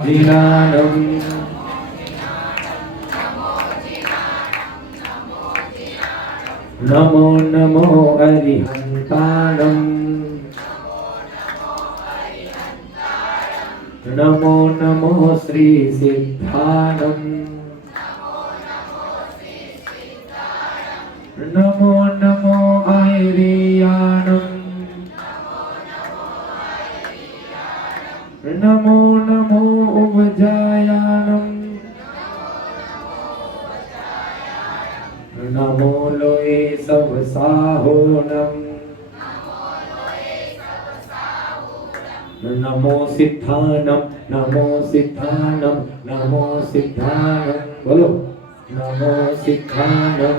जिनानं नमो नमो अरिहन्ताणं नमो नमो श्री सिद्धाणं नमो नमो ऐरियाणं नमो नमो उपजायाणं नमो लोये सवसाहोणं नमो सिद्धानं नमो सिद्धानं नमो सिद्धानं बोलो नमो सिद्धानं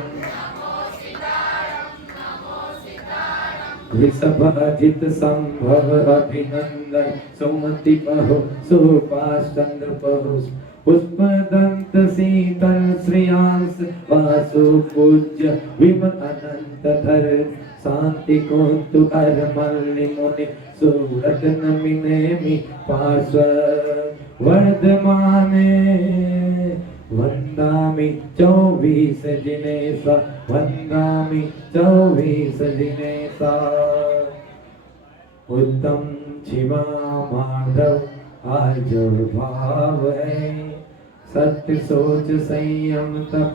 वृषभाजित संभव अभिनंदन सुमति पहु सुपाश चंद्र पहु पुष्पदंत शीतल श्रेयांस वासु पूज्य विमल अनंत धर शांति कुंतु अरमल्लि मुनि सूरत नमिनेमि पार्श्व वर्धमाने वंदामि 24 जिनेसा वंदामि 24 जिनेसा उत्तम शिवा माधव आज भाव है सत्य सोच संयम तप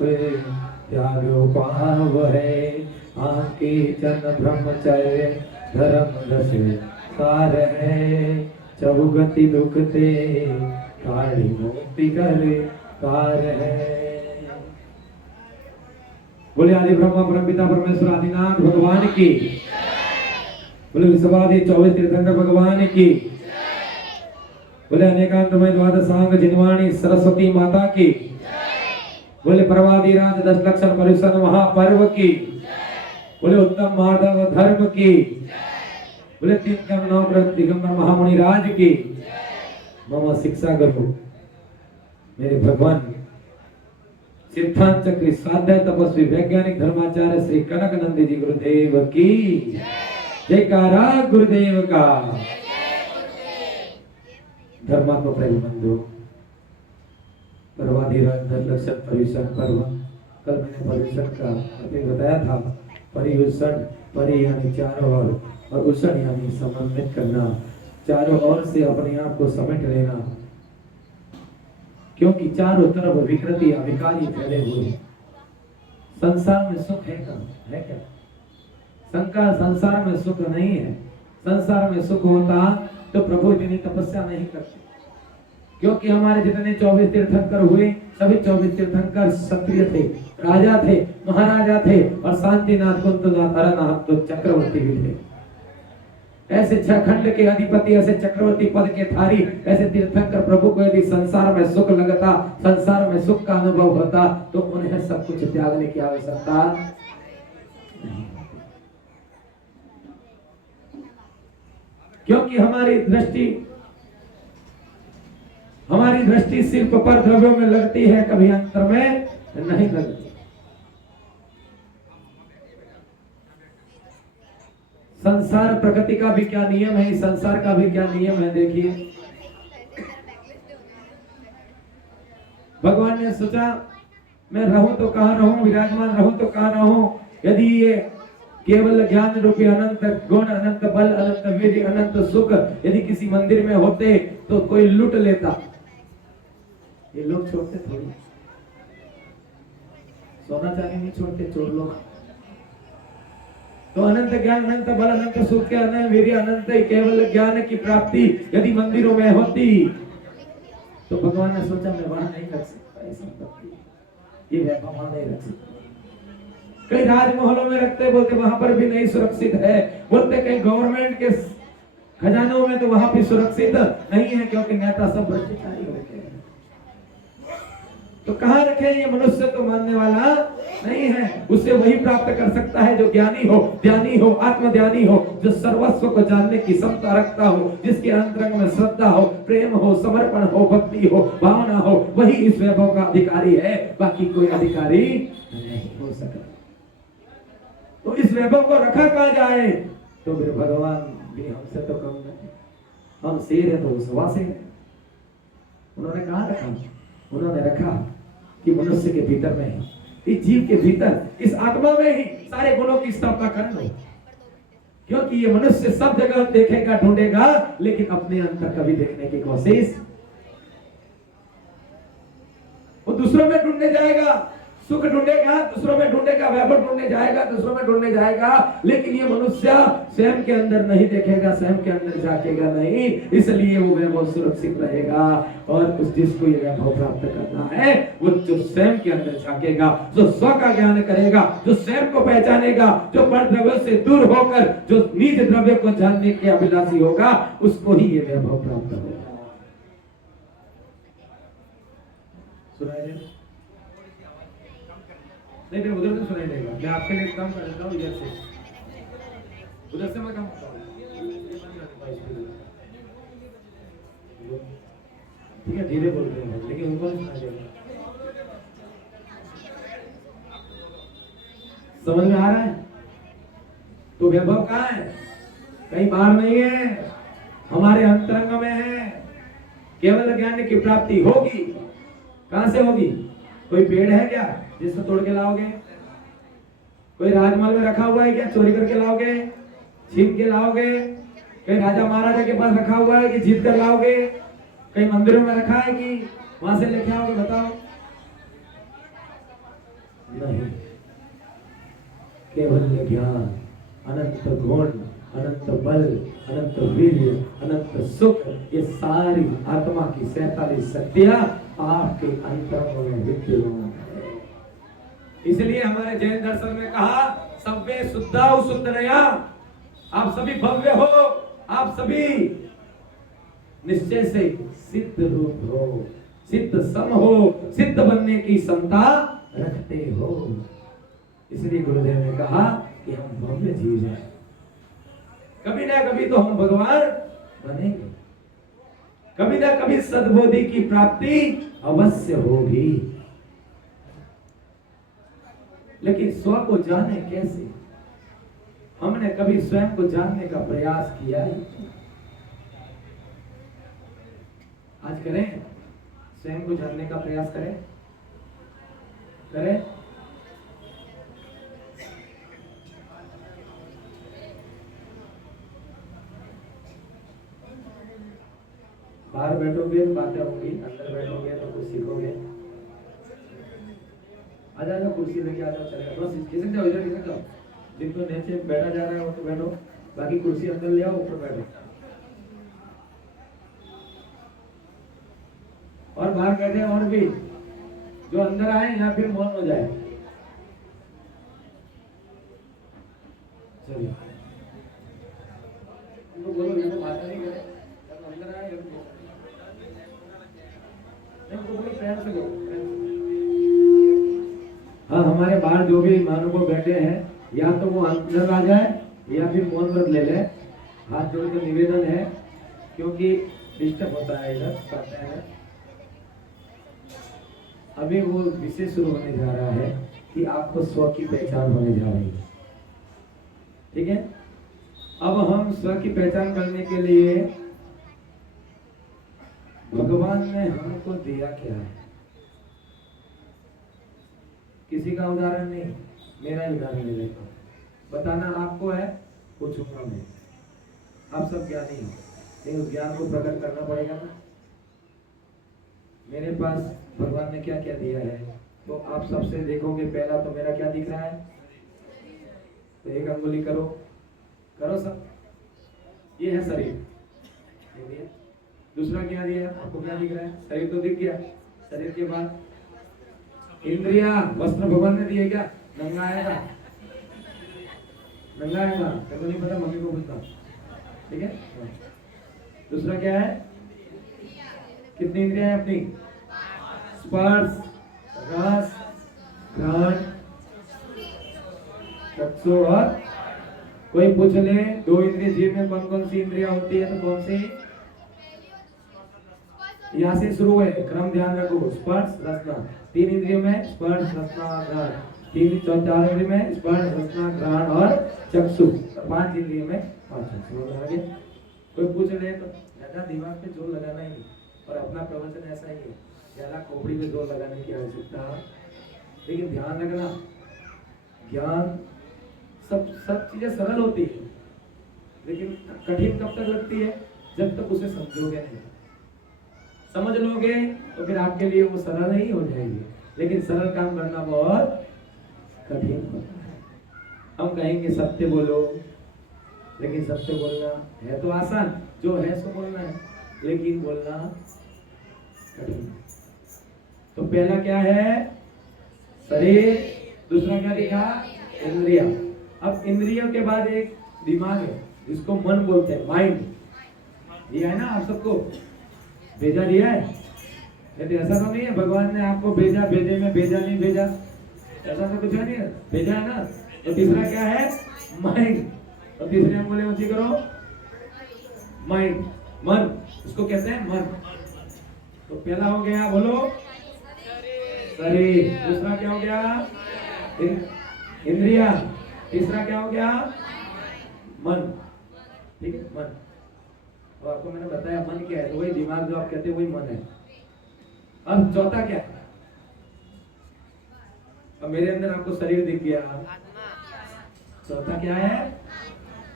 त्यागो पाव है आंकी चन ब्रह्मचर्य धर्म रस सार है चौगति दुखते काली मुक्ति करे कार है। बोले आदि ब्रह्मा परम पिता परमेश्वर आदिनाथ भगवान की, बोले विश्वादि 24 तीर्थंकर भगवान की, बोले अनेकांतमय द्वादशांग जिनवाणी सरस्वती माता की, बोले प्रवादी राज 10 लक्षण परिषद महापर्व की, बोले उत्तम माधव धर्म की, बोले 3 कम 9 ग्रंथ दिगंबर महामुनि राज की, मम शिक्षा गुरु मेरे भगवान सिद्धांत चक्री स्वाध्याय तपस्वी वैज्ञानिक धर्माचार्य श्री कनक नंदी जी गुरुदेव की जयकारा गुरुदेव का। धर्मात्मा प्रेम बंधु पर्वाधिराज 10 लक्षण पर्युषण पर्व, कल मैंने पर्युषण का अभी बताया था। पर्युषण परि यानी चारों ओर और उषण यानी समन्वित करना, चारों ओर से अपने आप को समेट लेना, क्योंकि चारों तरफ विकृति अविकारी फैले हुए। संसार में सुख है क्या? संसार में सुख नहीं है। संसार में सुख होता तो प्रभु इतनी तपस्या नहीं करते, क्योंकि हमारे जितने 24 तीर्थंकर हुए सभी 24 तीर्थंकर क्षत्रिय थे, राजा थे, महाराजा थे और शांतिनाथ कुंतनाथ हरनाथ तो चक्रवर्ती भी थे। ऐसे 6 खंड के अधिपति, ऐसे चक्रवर्ती पद के धारी, ऐसे तीर्थंकर प्रभु को यदि संसार में सुख लगता, संसार में सुख का अनुभव होता तो उन्हें सब कुछ त्यागने की आवश्यकता नहीं, क्योंकि हमारी दृष्टि सिर्फ पर द्रव्यों में लगती है, कभी अंतर में नहीं लगती। संसार प्रकृति का भी क्या नियम है, संसार का भी क्या नियम है। देखिए भगवान ने सोचा मैं रहूं तो कहां रहूं, विराजमान रहूं तो कहां रहूं। यदि ये केवल ज्ञान रूपी अनंत गुण, अनंत बल, अनंत वीर्य, अनंत सुख यदि किसी मंदिर में होते तो कोई लूट लेता। ये लोग छोड़ते थोड़ी, सोना चांदी नहीं छोड़ते चोर लोग। तो अनंत ज्ञान, अनंत बल, अनंत सुख के अनंत वीर्य, अनंत केवल ज्ञान की प्राप्ति यदि मंदिरों में होती तो भगवान ने सोचा मैं वहां नहीं रख सकता ये संपत्ति, ये वैभव वहां नहीं रख सकता। कई राजमहलों में रखते, बोलते वहां पर भी नहीं सुरक्षित है, बोलते कहीं गवर्नमेंट के खजानों में तो वहां भी सुरक्षित नहीं है, क्योंकि नेता सब भ्रष्टाचारी होते हैं। तो कहां रखे? ये मनुष्य तो मानने वाला नहीं है। उससे वही प्राप्त कर सकता है जो ज्ञानी हो, ध्यानी हो, आत्मध्यानी हो, जो सर्वस्व को जानने की क्षमता रखता हो, जिसके अंतरंग में श्रद्धा हो, प्रेम हो, समर्पण हो, भक्ति हो, भावना हो, वही इस वैभव का अधिकारी है। बाकी कोई अधिकारी नहीं हो सकता। तो इस वैभव को रखा कहां जाए? तो फिर भगवान भी हमसे तो कम नहीं, हम शेर है तो वो सवा शेर है। उन्होंने कहा रखा, उन्होंने रखा कि मनुष्य के भीतर में है, इस जीव के भीतर, इस आत्मा में ही सारे गुणों की स्थापना कर लो। क्योंकि ये मनुष्य सब जगह देखेगा, ढूंढेगा, लेकिन अपने अंतर कभी देखने की कोशिश, वो दूसरों में ढूंढने जाएगा, सुख ढूंढेगा दूसरों में, ढूंढेगा वैभव ढूंढने जाएगा दूसरों में, ढूंढने जाएगा, लेकिन ये मनुष्य स्वयं के अंदर नहीं देखेगा, स्वयं के अंदर झांकेगा नहीं, इसलिए वो वैभव सुरक्षित रहेगा। और उस जिसको ये वैभव प्राप्त करना है, वो जो स्वयं के अंदर झांकेगा, जो स्व का ज्ञान करेगा, जो स्वयं को पहचानेगा, जो पर द्रव्य से दूर होकर जो निज द्रव्य को जानने के अभिलाषी होगा, उसको ही ये वैभव प्राप्त होगा। सुनाई दे? नहीं, फिर उधर से सुनाई देगा। मैं आपके लिए कम कर देता हूँ, इधर से, उधर से मैं कम करता हूँ। ठीक है, धीरे बोल रहे हैं, लेकिन उनको नहीं सुनाई देगा। समझ में आ रहा है? तो वैभव कहाँ है? कहीं बाहर नहीं है, हमारे अंतरंग में है। केवल ज्ञान की प्राप्ति होगी, कहां से होगी? कोई पेड़ है क्या जिससे तोड़ के लाओगे? कोई राजमहल में रखा हुआ है क्या, चोरी करके लाओगे, छीन के लाओगे? कहीं राजा महाराजा के पास रखा हुआ है कि जीत कर लाओगे? कहीं मंदिरों में रखा है कि वहां से लेके आओगे? बताओ। नहीं, केवल ज्ञान, अनंत गुण, अनंत बल, अनंत वीर्य, अनंत सुख, ये सारी आत्मा की 47 शक्तियां आपके अंतरंग में विद्यमान है। इसलिए हमारे जैन दर्शन में कहा, सभ्य शुद्धा शुद्धनया, आप सभी भव्य हो, आप सभी निश्चय से सिद्ध रूप हो, सिद्ध सम हो, सिद्ध बनने की क्षमता रखते हो। इसलिए गुरुदेव ने कहा कि हम भव्य जीव हैं, कभी ना कभी तो हम भगवान बनेंगे, कभी ना कभी सद्बोधि की प्राप्ति अवश्य होगी। लेकिन स्व को जाने कैसे? हमने कभी स्वयं को जानने का प्रयास किया ही? आज करें, स्वयं को जानने का प्रयास करें, करें। बाहर बैठोगे बातें होंगी, अंदर बैठोगे तो कुछ सीखोगे। आ जाओ, कुर्सी लेके आ जाओ, चलेगा। बस खिसक जाओ, इधर खिसक जाओ। जिनको नीचे बैठा जा रहा है वो तो बैठो, बाकी कुर्सी अंदर ले आओ, ऊपर बैठो। और बाहर बैठे और भी जो अंदर आए या फिर मौन हो जाए। चलिए, बोलो, ये तो बात नहीं करे, अंदर आए हाँ, हमारे बाहर जो भी महानुभाव बैठे हैं, या तो वो अंदर आ जाए या फिर मौन व्रत ले ले। हाथ जोड़ के निवेदन है, क्योंकि डिस्टर्ब होता है इधर, करते हैं। अभी वो विषय शुरू होने जा रहा है कि आपको स्व की पहचान होने जा रही है। ठीक है, अब हम स्व की पहचान करने के लिए भगवान ने हमको दिया क्या है? किसी का उदाहरण नहीं, मेरा ही उदाहरण ले लेता हूँ। बताना आपको है, पूछूंगा मैं। आप सब ज्ञानी हो, लेकिन उस ज्ञान को प्रकट करना पड़ेगा ना। मेरे पास भगवान ने क्या क्या दिया है, तो आप सबसे देखोगे। पहला तो मेरा क्या दिख रहा है, तो एक अंगुली करो, करो सब। ये है शरीर, दूसरा क्या दिया आपको? क्या दिख रहा है? शरीर तो दिख गया। शरीर के बाद इंद्रिया, वस्त्र भगवान ने दिए क्या? नंगा आएगा, नंगा आएगा, तो नहीं पता, मम्मी को पूछना। ठीक है, दूसरा क्या है? कितनी इंद्रिया है अपनी? स्पर्श, रस, घ्राण, चक्षु और कोई पूछ ले, 2 इंद्रिय जीव में कौन कौन सी इंद्रिया होती है? तो कौन सी? यहाँ से शुरू है, क्रम ध्यान रखो। स्पर्श, रसना, 3 इंद्रियों में स्पर्श, रसना, घ्राण। 4 इंद्रियों में स्पर्श, रसना, घ्राण और चक्षु। 5 इंद्रियों में 5 चक्षु। कोई पूछ ले तो ज्यादा दिमाग पे जोर लगाना ही नहीं, और अपना प्रवचन ऐसा ही है, ज्यादा खोपड़ी में जोर लगाने की आवश्यकता। लेकिन ध्यान रखना, ज्ञान सब सब चीजें सरल होती है, लेकिन कठिन कब तक लगती है? जब तक उसे समझोगे नहीं। समझ लोगे तो फिर आपके लिए वो सरल ही हो जाएगी, लेकिन सरल काम करना बहुत कठिन होता है। हम कहेंगे सत्य बोलो, लेकिन सत्य बोलना है तो आसान, जो है सो बोलना है, लेकिन बोलना कठिन। तो पहला क्या है? शरीर। दूसरा क्या दिखा? इंद्रिया। अब इंद्रियों के बाद एक दिमाग है जिसको मन बोलते हैं, माइंड। दिया है ना आप सबको, भेजा दिया है। यदि ऐसा तो नहीं है भगवान ने आपको भेजा, भेजे में भेजा नहीं भेजा, ऐसा तो कुछ है नहीं है, भेजा है ना। तो तीसरा क्या है? माइंड। और तीसरी अंगुली ऊंची करो, माइंड, मन, उसको कहते हैं मन। तो पहला हो गया, बोलो, शरीर। दूसरा क्या हो गया? इंद्रिया। तीसरा क्या हो गया? मन। ठीक है, मन। और आपको मैंने बताया मन क्या है, तो वही दिमाग जो आप कहते हैं वही मन है। अब चौथा क्या है? अब मेरे अंदर आपको शरीर दिख गया, चौथा क्या है?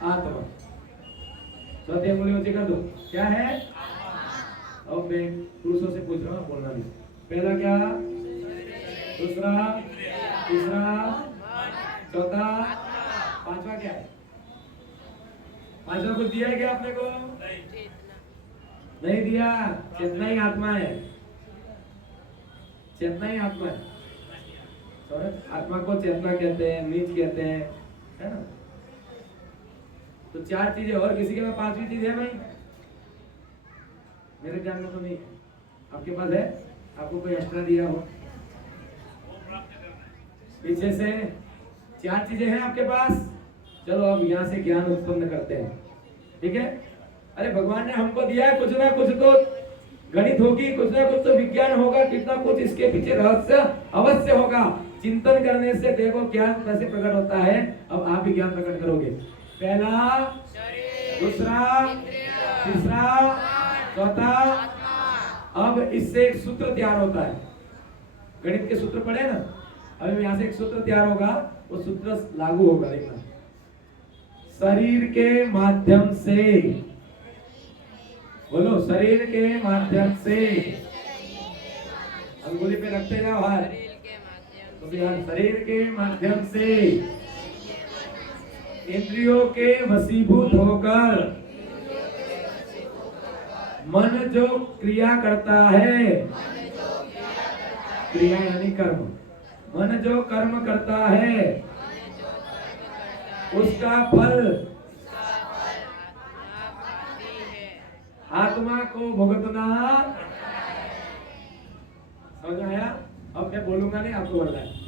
आत्मा। चौथी अंगुली ऊंची कर दो, क्या है? अब मैं पुरुषों से पूछ रहा हूँ, बोलना नहीं। पहला क्या? दूसरा, तीसरा, चौथा, पांचवा क्या है? पांचवा कुछ दिया है क्या आपने को? नहीं दिया। चेतना ही आत्मा है, चेतना ही आत्मा है। आत्मा को चेतना कहते हैं, नीच कहते हैं, है ना। तो चार चीजें, और किसी के पास पांचवी चीज है भाई? मेरे ध्यान में तो नहीं है। आपके पास है? आपको कोई एक्स्ट्रा दिया हो? पीछे से चार चीजें हैं आपके पास। चलो अब यहाँ से ज्ञान उत्पन्न करते हैं, ठीक है। अरे भगवान ने हमको दिया है, कुछ ना कुछ तो गणित होगी, कुछ ना कुछ तो विज्ञान होगा, कितना कुछ इसके पीछे रहस्य अवश्य होगा। चिंतन करने से देखो ज्ञान कैसे प्रकट होता है। अब आप भी ज्ञान प्रकट करोगे। पहला, दूसरा, तीसरा, चौथा। अब इससे एक सूत्र तैयार होता है, गणित के सूत्र पढ़े ना। अब यहाँ से एक सूत्र तैयार होगा, वो सूत्र लागू होगा। देखना, शरीर के माध्यम से, बोलो, शरीर के माध्यम से। अंगुली पे रखते जाओ हाथ, तो यार शरीर के माध्यम से इंद्रियों के वशीभूत होकर मन जो क्रिया करता है, क्रिया यानी कर्म, मन जो कर्म करता है उसका फल आत्मा को भुगतना। समझ आया? अब मैं बोलूंगा नहीं, आपको बोलना है।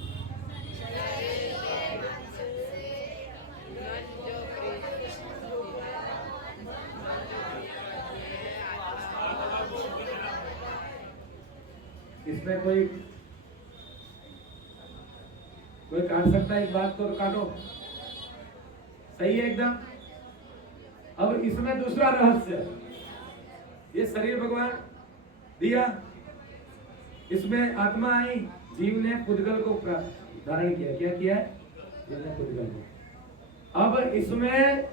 इसमें कोई काट सकता है इस बात को, तो काटो। सही है एकदम। अब इसमें दूसरा रहस्य, ये शरीर भगवान दिया, इसमें आत्मा आई, जीव ने पुद्गल को धारण किया। क्या किया है? जीव ने पुद्गल को। अब इसमें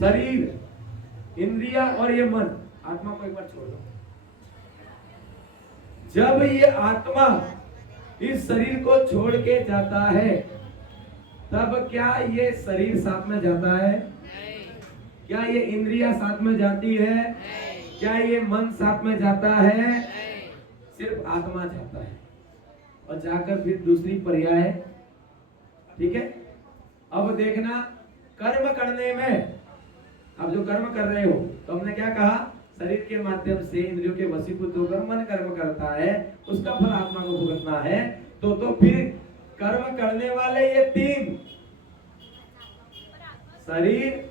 शरीर, इंद्रिया और ये मन, आत्मा को एक बार छोड़ दो। जब ये आत्मा इस शरीर को छोड़ के जाता है, तब क्या ये शरीर साथ में जाता है? क्या ये इंद्रिया साथ में जाती है? क्या ये मन साथ में जाता है? सिर्फ आत्मा जाता है, और जाकर फिर दूसरी पर्याय, ठीक है। अब देखना, कर्म करने में, अब जो कर्म कर रहे हो, तो हमने क्या कहा? शरीर के माध्यम से इंद्रियों के वशीभूत होकर मन कर्म करता है, उसका फल आत्मा को भुगतना है। तो फिर कर्म करने वाले ये तीन, शरीर,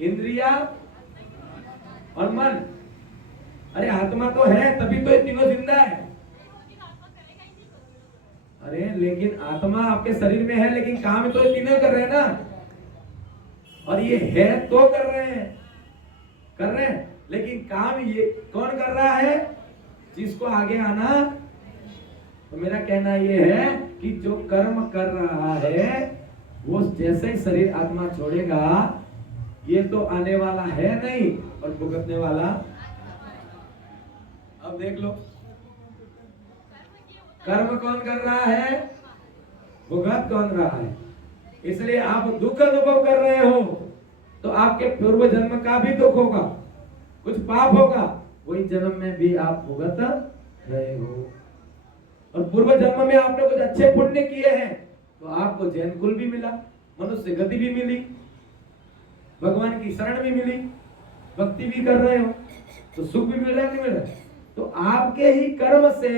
इंद्रिया और मन। अरे आत्मा तो है, तभी तो ये तीनों जिंदा है। अरे लेकिन आत्मा आपके शरीर में है, लेकिन काम तो ये तीनों कर रहे हैं ना। और ये है तो कर रहे हैं, लेकिन काम ये कौन कर रहा है? जिसको आगे आना। तो मेरा कहना ये है कि जो कर्म कर रहा है वो जैसे ही शरीर आत्मा छोड़ेगा, ये तो आने वाला है नहीं और भुगतने वाला। अब देख लो, कर्म कौन कर रहा है, भुगत कौन रहा है। इसलिए आप दुख अनुभव कर रहे हो तो आपके पूर्व जन्म का भी दुख होगा, कुछ पाप होगा, वही जन्म में भी आप भुगत रहे हो। और पूर्व जन्म में आपने कुछ अच्छे पुण्य किए हैं तो आपको जैन कुल भी मिला, मनुष्य गति भी मिली, भगवान की शरण भी मिली, भक्ति भी कर रहे हो तो सुख भी मिल रहा है, नहीं मिल रहा? तो आपके ही कर्म से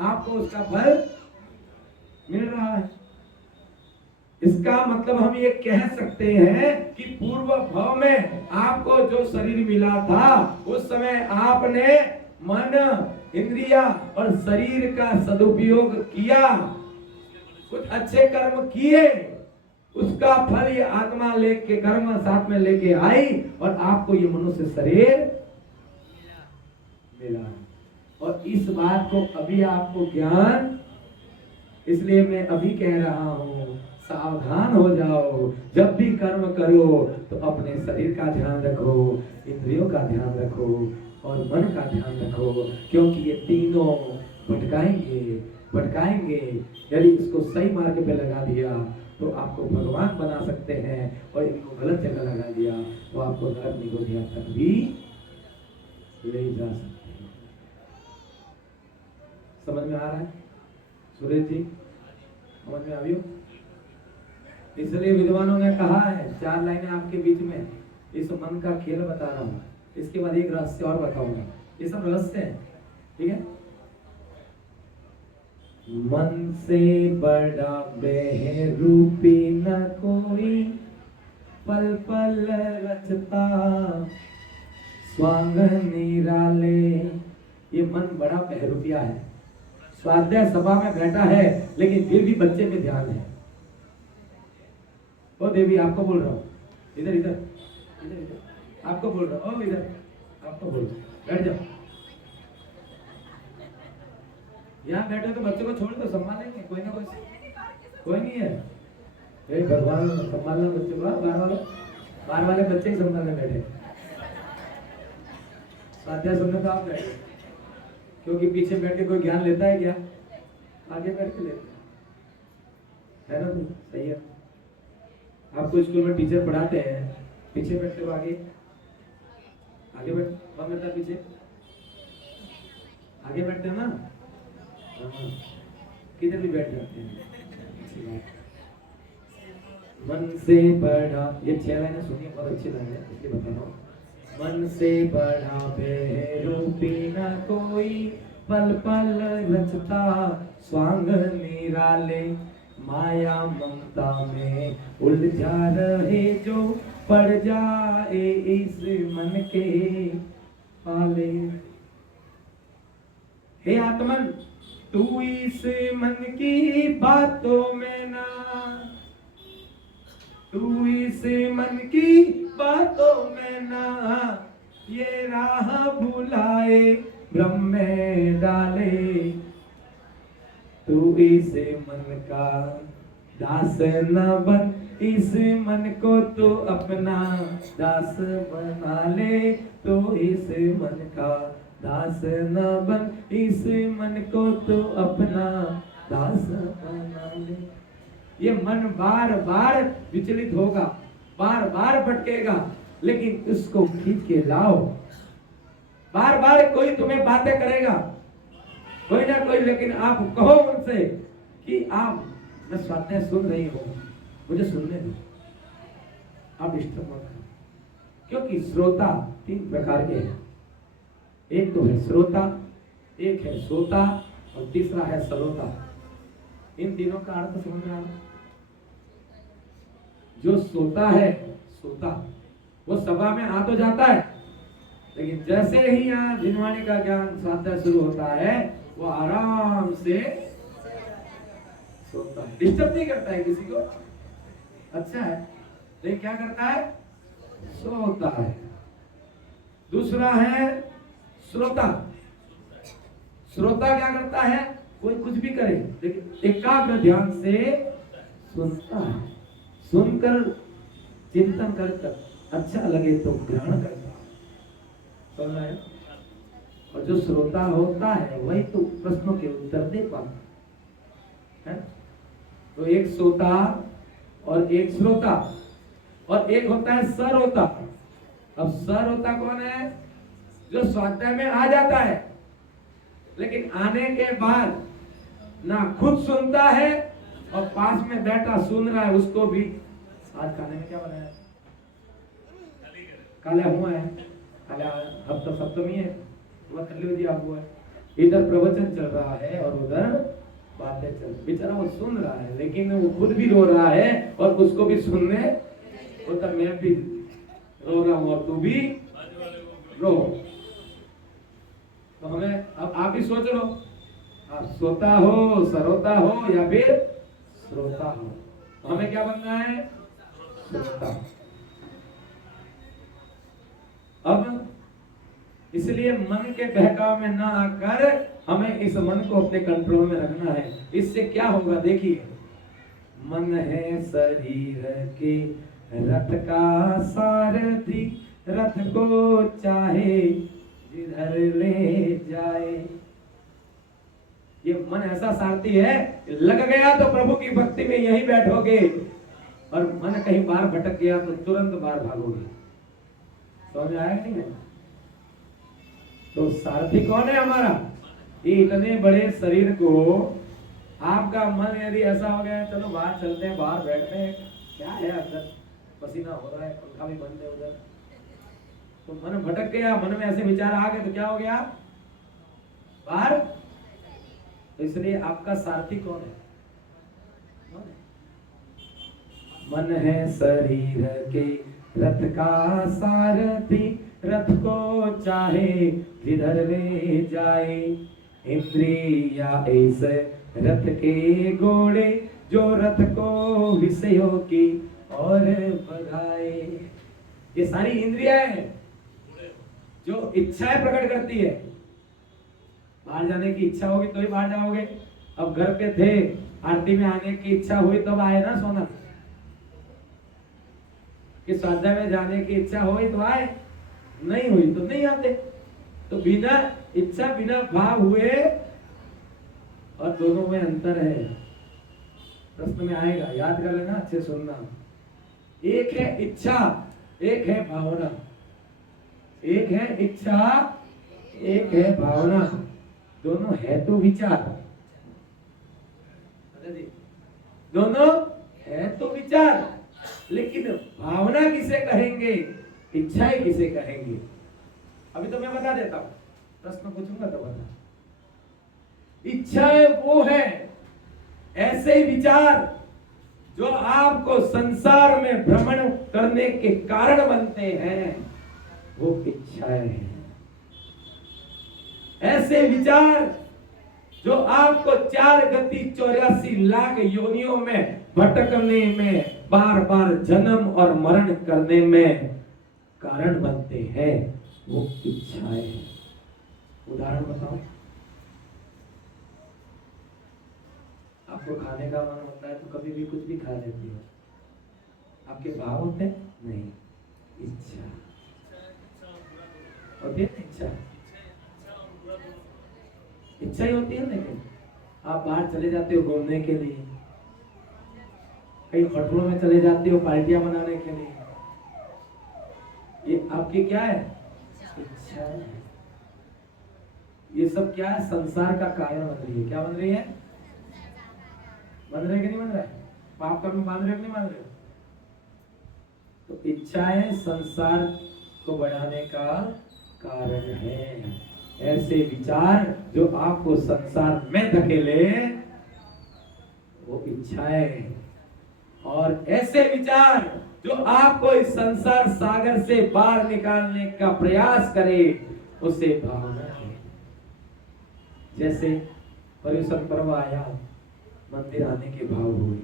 आपको उसका फल मिल रहा है। इसका मतलब हम ये कह सकते हैं कि पूर्व भव में आपको जो शरीर मिला था उस समय आपने मन, इंद्रिया और शरीर का सदुपयोग किया, कुछ अच्छे कर्म किए, उसका फल ये आत्मा लेके कर्म साथ में लेके आई और आपको ये मनुष्य शरीर मिला। और इस बात को अभी आपको ज्ञान, इसलिए मैं अभी कह रहा हूं सावधान हो जाओ। जब भी कर्म करो तो अपने शरीर का ध्यान रखो, इंद्रियों का ध्यान रखो और मन का ध्यान रखो, क्योंकि ये तीनों भटकाएंगे। यदि इसको सही मार्ग पे लगा दिया तो आपको भगवान बना सकते हैं और इनको गलत जगह लगा दिया तो आपको नरक निगोधिया तक भी ले जा सकते हैं। समझ में आ रहा है सुरेश जी? समझ में आ रही हो? इसलिए विद्वानों ने कहा है, 4 लाइनें आपके बीच में इस मन का खेल बता रहा हूं, इसके बाद एक रहस्य और बताऊंगा। ये सब रहस्य है, ठीक है? मन से बड़ा बहरूपी न कोई, पल पल रचता स्वांग निराले। ये मन बड़ा बहरूपिया है, स्वाध्याय सभा में बैठा है लेकिन फिर भी बच्चे में ध्यान है। ओ देवी आपको बोल रहा हूँ, इधर इधर इधर इधर आपको बोल रहा हूँ, इधर आपको बोल रहा हूँ, बैठ जाओ। यहाँ बैठे तो बच्चों को छोड़ दो, संभालेंगे, कोई ना कोई नहीं है। भगवान संभालना बच्चों को, बाहर वाले बच्चे ही संभालने बैठे, स्वाध्याय सुनने तो आप बैठे, क्योंकि पीछे बैठ के कोई ज्ञान लेता है क्या? आगे बैठ के लेते है ना? तुम सही है। आपको स्कूल में टीचर पढ़ाते हैं, पीछे बैठते हो, आगे बैठ, कौन बैठता है पीछे? आगे बैठते हो ना? किधर भी बैठ जाते हैं। मन से बड़ा, ये 6 लाइनें सुनिए, बहुत अच्छी लाइन है इसलिए बता रहा हूँ। मन से बड़ा बहरूपी न कोई, पल पल रचता स्वांग निराले। माया ममता में उलझा रहे जो, पड़ जाए इस मन के पाले। हे आत्मन, तू इस मन की बातों में ना, तू इस मन की बातों में ना, ये राह भुलाए ब्रह्म में डाले। तू इस मन का दास न बन, इस मन को तो अपना दास बना ले। तो इस मन का दास न बन, इस मन को तो अपना दास बना ले। ये मन बार बार विचलित होगा, बार बार भटकेगा, लेकिन उसको खींच के लाओ। बार बार कोई तुम्हें बातें करेगा, कोई ना कोई, लेकिन आप कहो उनसे कि आप, मैं स्वाध्याय सुन रही हूँ, मुझे सुनने दो, आप डिस्टर्ब मत करो। क्योंकि श्रोता 3 प्रकार के हैं, एक तो है श्रोता, एक है श्रोता और तीसरा है सरोता। इन तीनों का अर्थ समझ में आ रहा? जो सोता है, सोता वो सभा में आ तो जाता है, लेकिन जैसे ही यहाँ जिनवाणी का ज्ञान स्वाध्याय शुरू होता है वो आराम से सोता है, डिस्टर्ब नहीं करता है किसी को, अच्छा है, लेकिन क्या करता है? सोता है। दूसरा है श्रोता। श्रोता क्या करता है? कोई कुछ भी करे लेकिन एकाग्र ध्यान से सुनता है, सुनकर चिंतन कर अच्छा लगे तो ग्रहण करता है। समझ रहे हैं? और जो श्रोता होता है वही तो प्रश्नों के उत्तर दे पाता है। तो एक श्रोता और एक श्रोता और एक होता है सरोता। अब सरोता कौन है? जो स्वाध्याय में आ जाता है लेकिन आने के बाद ना खुद सुनता है और पास में बैठा सुन रहा है उसको भी। आज खाने में क्या बनाया? काले हुआ है, काले हफ्ता सप्तमी है, वह कर लो जी आप हुआ है। इधर प्रवचन चल रहा है और उधर बातें चल, बेचारा वो सुन रहा है लेकिन वो खुद भी रो रहा है और उसको भी सुनने होता। मैं भी रो रहा हूँ और तू भी रो। तो हमें अब आप ही सोच लो, आप श्रोता हो, सरोता हो या फिर श्रोता हो। तो हमें क्या बनना है? श्रोता। अब इसलिए मन के बहकाव में ना आकर हमें इस मन को अपने कंट्रोल में रखना है। इससे क्या होगा देखिए, मन है शरीर के रथ का सारथी, रथ को चाहे जिधर ले जाए। ये मन ऐसा सारथी है, लग गया तो प्रभु की भक्ति में यहीं बैठोगे और मन कहीं बाहर भटक गया तो तुरंत बाहर भागोगे। समझ आया नहीं है? तो सारथी कौन है हमारा? ये इतने बड़े शरीर को आपका मन यदि ऐसा हो गया चलो बाहर चलते हैं, बाहर बैठते हैं, क्या है अंदर पसीना हो रहा है, पंखा भी बंद है उधर, तो मन भटक गया, मन में ऐसे विचार आ गए तो क्या हो गया? बाहर। तो इसलिए आपका सारथी कौन है? मन है शरीर के रथ का सारथी, रथ को चाहे जिधर ले जाए। इंद्रिया ऐसे रथ के घोड़े, जो रथ को विषयों की और बढ़ाए। ये सारी इंद्रियां हैं जो इच्छाएं प्रकट करती है। बाहर जाने की इच्छा होगी तो ही बाहर जाओगे। अब घर पे थे, आरती में आने की इच्छा हुई तब आए ना सोना, कि स्वाध्याय में जाने की इच्छा हुई तो आए, नहीं हुई तो नहीं आते। तो बिना इच्छा बिना भाव हुए, और दोनों में अंतर है। प्रश्न में आएगा, याद कर लेना, अच्छे सुनना। एक है इच्छा, एक है भावना। एक है इच्छा, एक है भावना। दोनों है तो विचार, दोनों है तो विचार, लेकिन भावना किसे कहेंगे, इच्छाएं किसे कहेंगे? अभी तो मैं बता देता हूं, प्रश्न पूछूंगा तो बता। इच्छाएं वो है ऐसे विचार जो आपको संसार में भ्रमण करने के कारण बनते हैं, वो इच्छाएं हैं। ऐसे विचार जो आपको 4 गति 84 लाख योनियों में भटकने में, बार बार जन्म और मरण करने में कारण बनते हैं, वो इच्छाएं हैं। उदाहरण बताओ, आपको खाने का मन होता है तो कभी भी कुछ भी खा लेती हो, आपके भाव होते हैं? नहीं, इच्छा होती है। इच्छा ही होती है। लेकिन आप बाहर चले जाते हो घूमने के लिए, कई होटलों में चले जाते हो पार्टियां मनाने के लिए, ये आपकी क्या है? इच्छा है। ये सब क्या है? संसार का कारण बन रही है। क्या बन रही है? बन रहा है कि नहीं बन रहा है? पाप कर्म बांध रहे हो कि नहीं बांध रहे हो? तो इच्छाएं संसार को बढ़ाने का कारण है। ऐसे विचार जो आपको संसार में धकेले, वो इच्छाएं। और ऐसे विचार जो आपको इस संसार सागर से बाहर निकालने का प्रयास करे, उसे भावना है। जैसे पर्युषण पर्व आया, मंदिर आने के भाव हुए,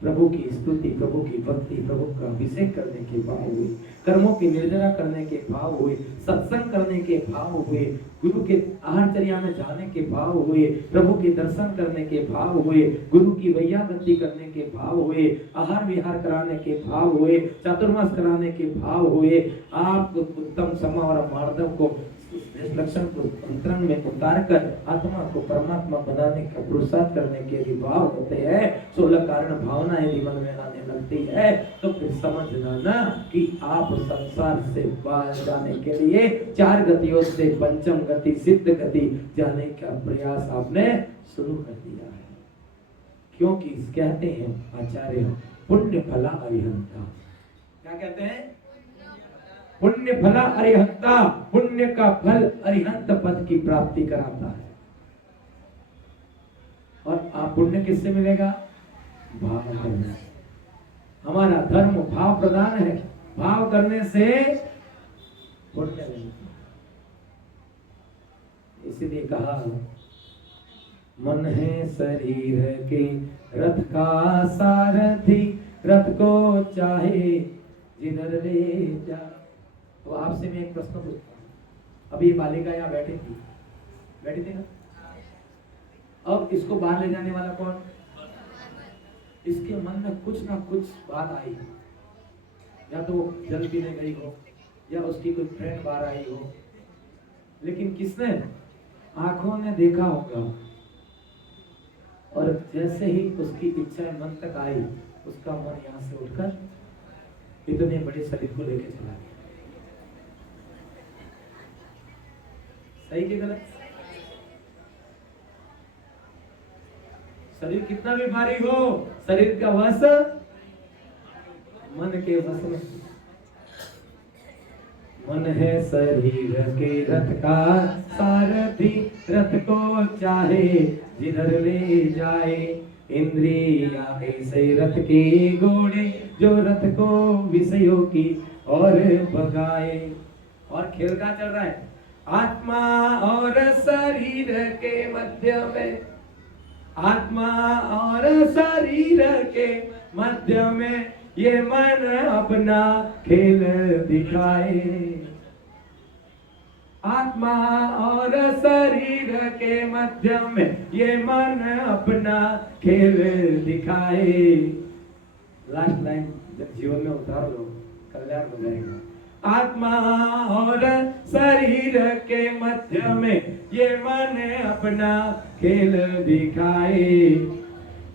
प्रभु की स्तुति, प्रभु की भक्ति, प्रभु का अभिषेक करने के भाव हुए, कर्मों की निर्जरा करने के भाव हुए, सत्संग करने के भाव हुए, गुरु के आहारचर्या में जाने के भाव हुए, प्रभु के दर्शन करने के भाव हुए, गुरु की वैयागति करने के भाव हुए, आहार विहार कराने के भाव हुए, चातुर्मास कराने के भाव हुए, आप उत्तम समा और मार्दव को लक्षण को अंतरंग में उतार कर आत्मा को परमात्मा बनाने का पुरुषार्थ करने के यदि भाव होते हैं, 16 कारण भावना यदि मन में आने लगती है, तो फिर समझना ना कि आप संसार से बाहर जाने के लिए 4 गतियों से पंचम गति, सिद्ध गति जाने का प्रयास आपने शुरू कर दिया है। क्योंकि कहते हैं आचार्य, पुण्य फला अरिहंता। क्या कहते हैं? पुण्य फला अरिहंता। पुण्य का फल अरिहंत पद की प्राप्ति कराता है। और आप पुण्य किससे मिलेगा? भाव करने से। हमारा धर्म भाव प्रधान है, भाव करने से पुण्य मिलता है। इसलिए कहा, मन है शरीर के रथ का सारथी, रथ को चाहे जिधर ले जा। तो आपसे मैं एक प्रश्न पूछता हूं। अभी ये बालिका यहाँ बैठी थी ना? अब इसको बाहर ले जाने वाला कौन? इसके मन में कुछ ना कुछ बात आई, या तो जल पीने गई हो, या उसकी कोई फ्रेंड बाहर आई हो, लेकिन किसने? आंखों ने देखा होगा, और जैसे ही उसकी इच्छा मन तक आई, उसका मन यहाँ से उठकर इतने बड़े शरीर को लेके चला गया। सही कि गलत? शरीर कितना भी भारी हो, शरीर का वश मन के वश में। मन है शरीर के रथ का सारथी, रथ को चाहे जिधर ले जाए। इंद्रिया ऐसे रथ के घोड़े, जो रथ को विषयों की और भगाए। और खेल का चल रहा है, आत्मा और शरीर के मध्य में, आत्मा और शरीर के मध्य में ये मन अपना खेल दिखाए। आत्मा और शरीर के मध्य में ये मन अपना खेल दिखाए। लास्ट लाइन जब जीवन में उतार लो, कल्याण हो जाएगा। आत्मा और शरीर के मध्य में ये मन अपना खेल दिखाए।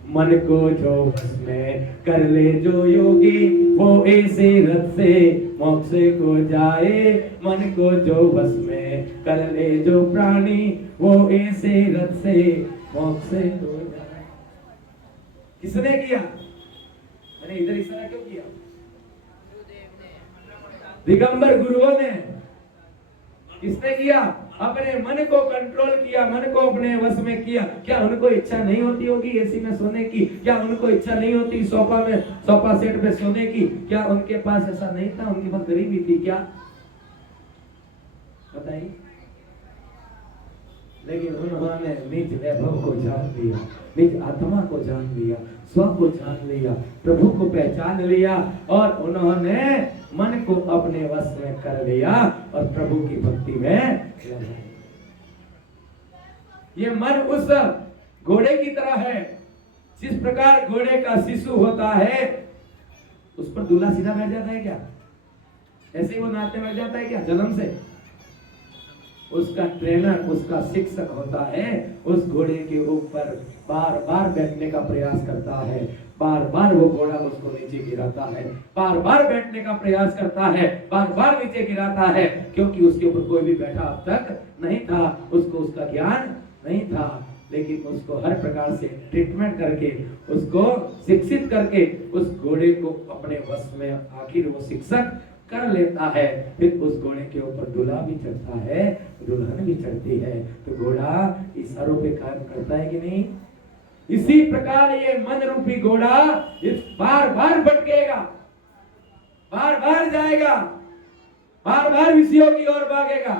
मन को जो वश में कर ले जो योगी, वो ऐसे रथ से मोक्ष को जाए। मन को जो वश में कर ले जो प्राणी, वो ऐसे रथ से मोक्ष को जाए। किसने किया? मैंने इधर इशारा क्यों किया? दिगंबर गुरुओं ने। किसने किया? अपने मन को कंट्रोल किया, मन को अपने वश में किया। क्या उनको इच्छा नहीं होती होगी एसी में सोने की? क्या उनको इच्छा नहीं होती सोफा सेट पे सोने की? क्या उनके पास ऐसा नहीं था? उनके पास गरीबी थी क्या? बताइए। लेकिन उन्होंने निज वैभव को जान लिया, निज आत्मा को जान लिया, स्व को जान लिया, प्रभु को पहचान लिया, और उन्होंने मन को अपने वश में कर लिया और प्रभु की भक्ति में लगा। ये मन उस घोड़े की तरह है, जिस प्रकार घोड़े का शिशु होता है, उस पर दूल्हा सीधा बैठ जाता है क्या? ऐसे ही वो नाचने बैठ जाता है क्या जन्म से? उसका ट्रेनर, उसका शिक्षक होता है, उस घोड़े के ऊपर बार बार बैठने का प्रयास करता है, बार बार वो घोड़ा उसको नीचे गिराता है, बार बार बैठने का प्रयास करता है, बार बार नीचे गिराता है, क्योंकि उसके ऊपर कोई भी बैठा अब तक नहीं था, उसको उसका ज्ञान नहीं था। लेकिन उसको हर प्रकार से ट्रीटमेंट करके, उसको शिक्षित करके उस घोड़े को अपने वश में आखिर वो शिक्षक कर लेता है। फिर उस घोड़े के ऊपर दूल्हा भी चढ़ता है, दुल्हन भी चढ़ती है, तो घोड़ा इशारों पे काम करता है कि नहीं? इसी प्रकार ये मन रूपी घोड़ा इस बार बार भटकेगा, बार बार जाएगा, बार बार विषयों की ओर भागेगा,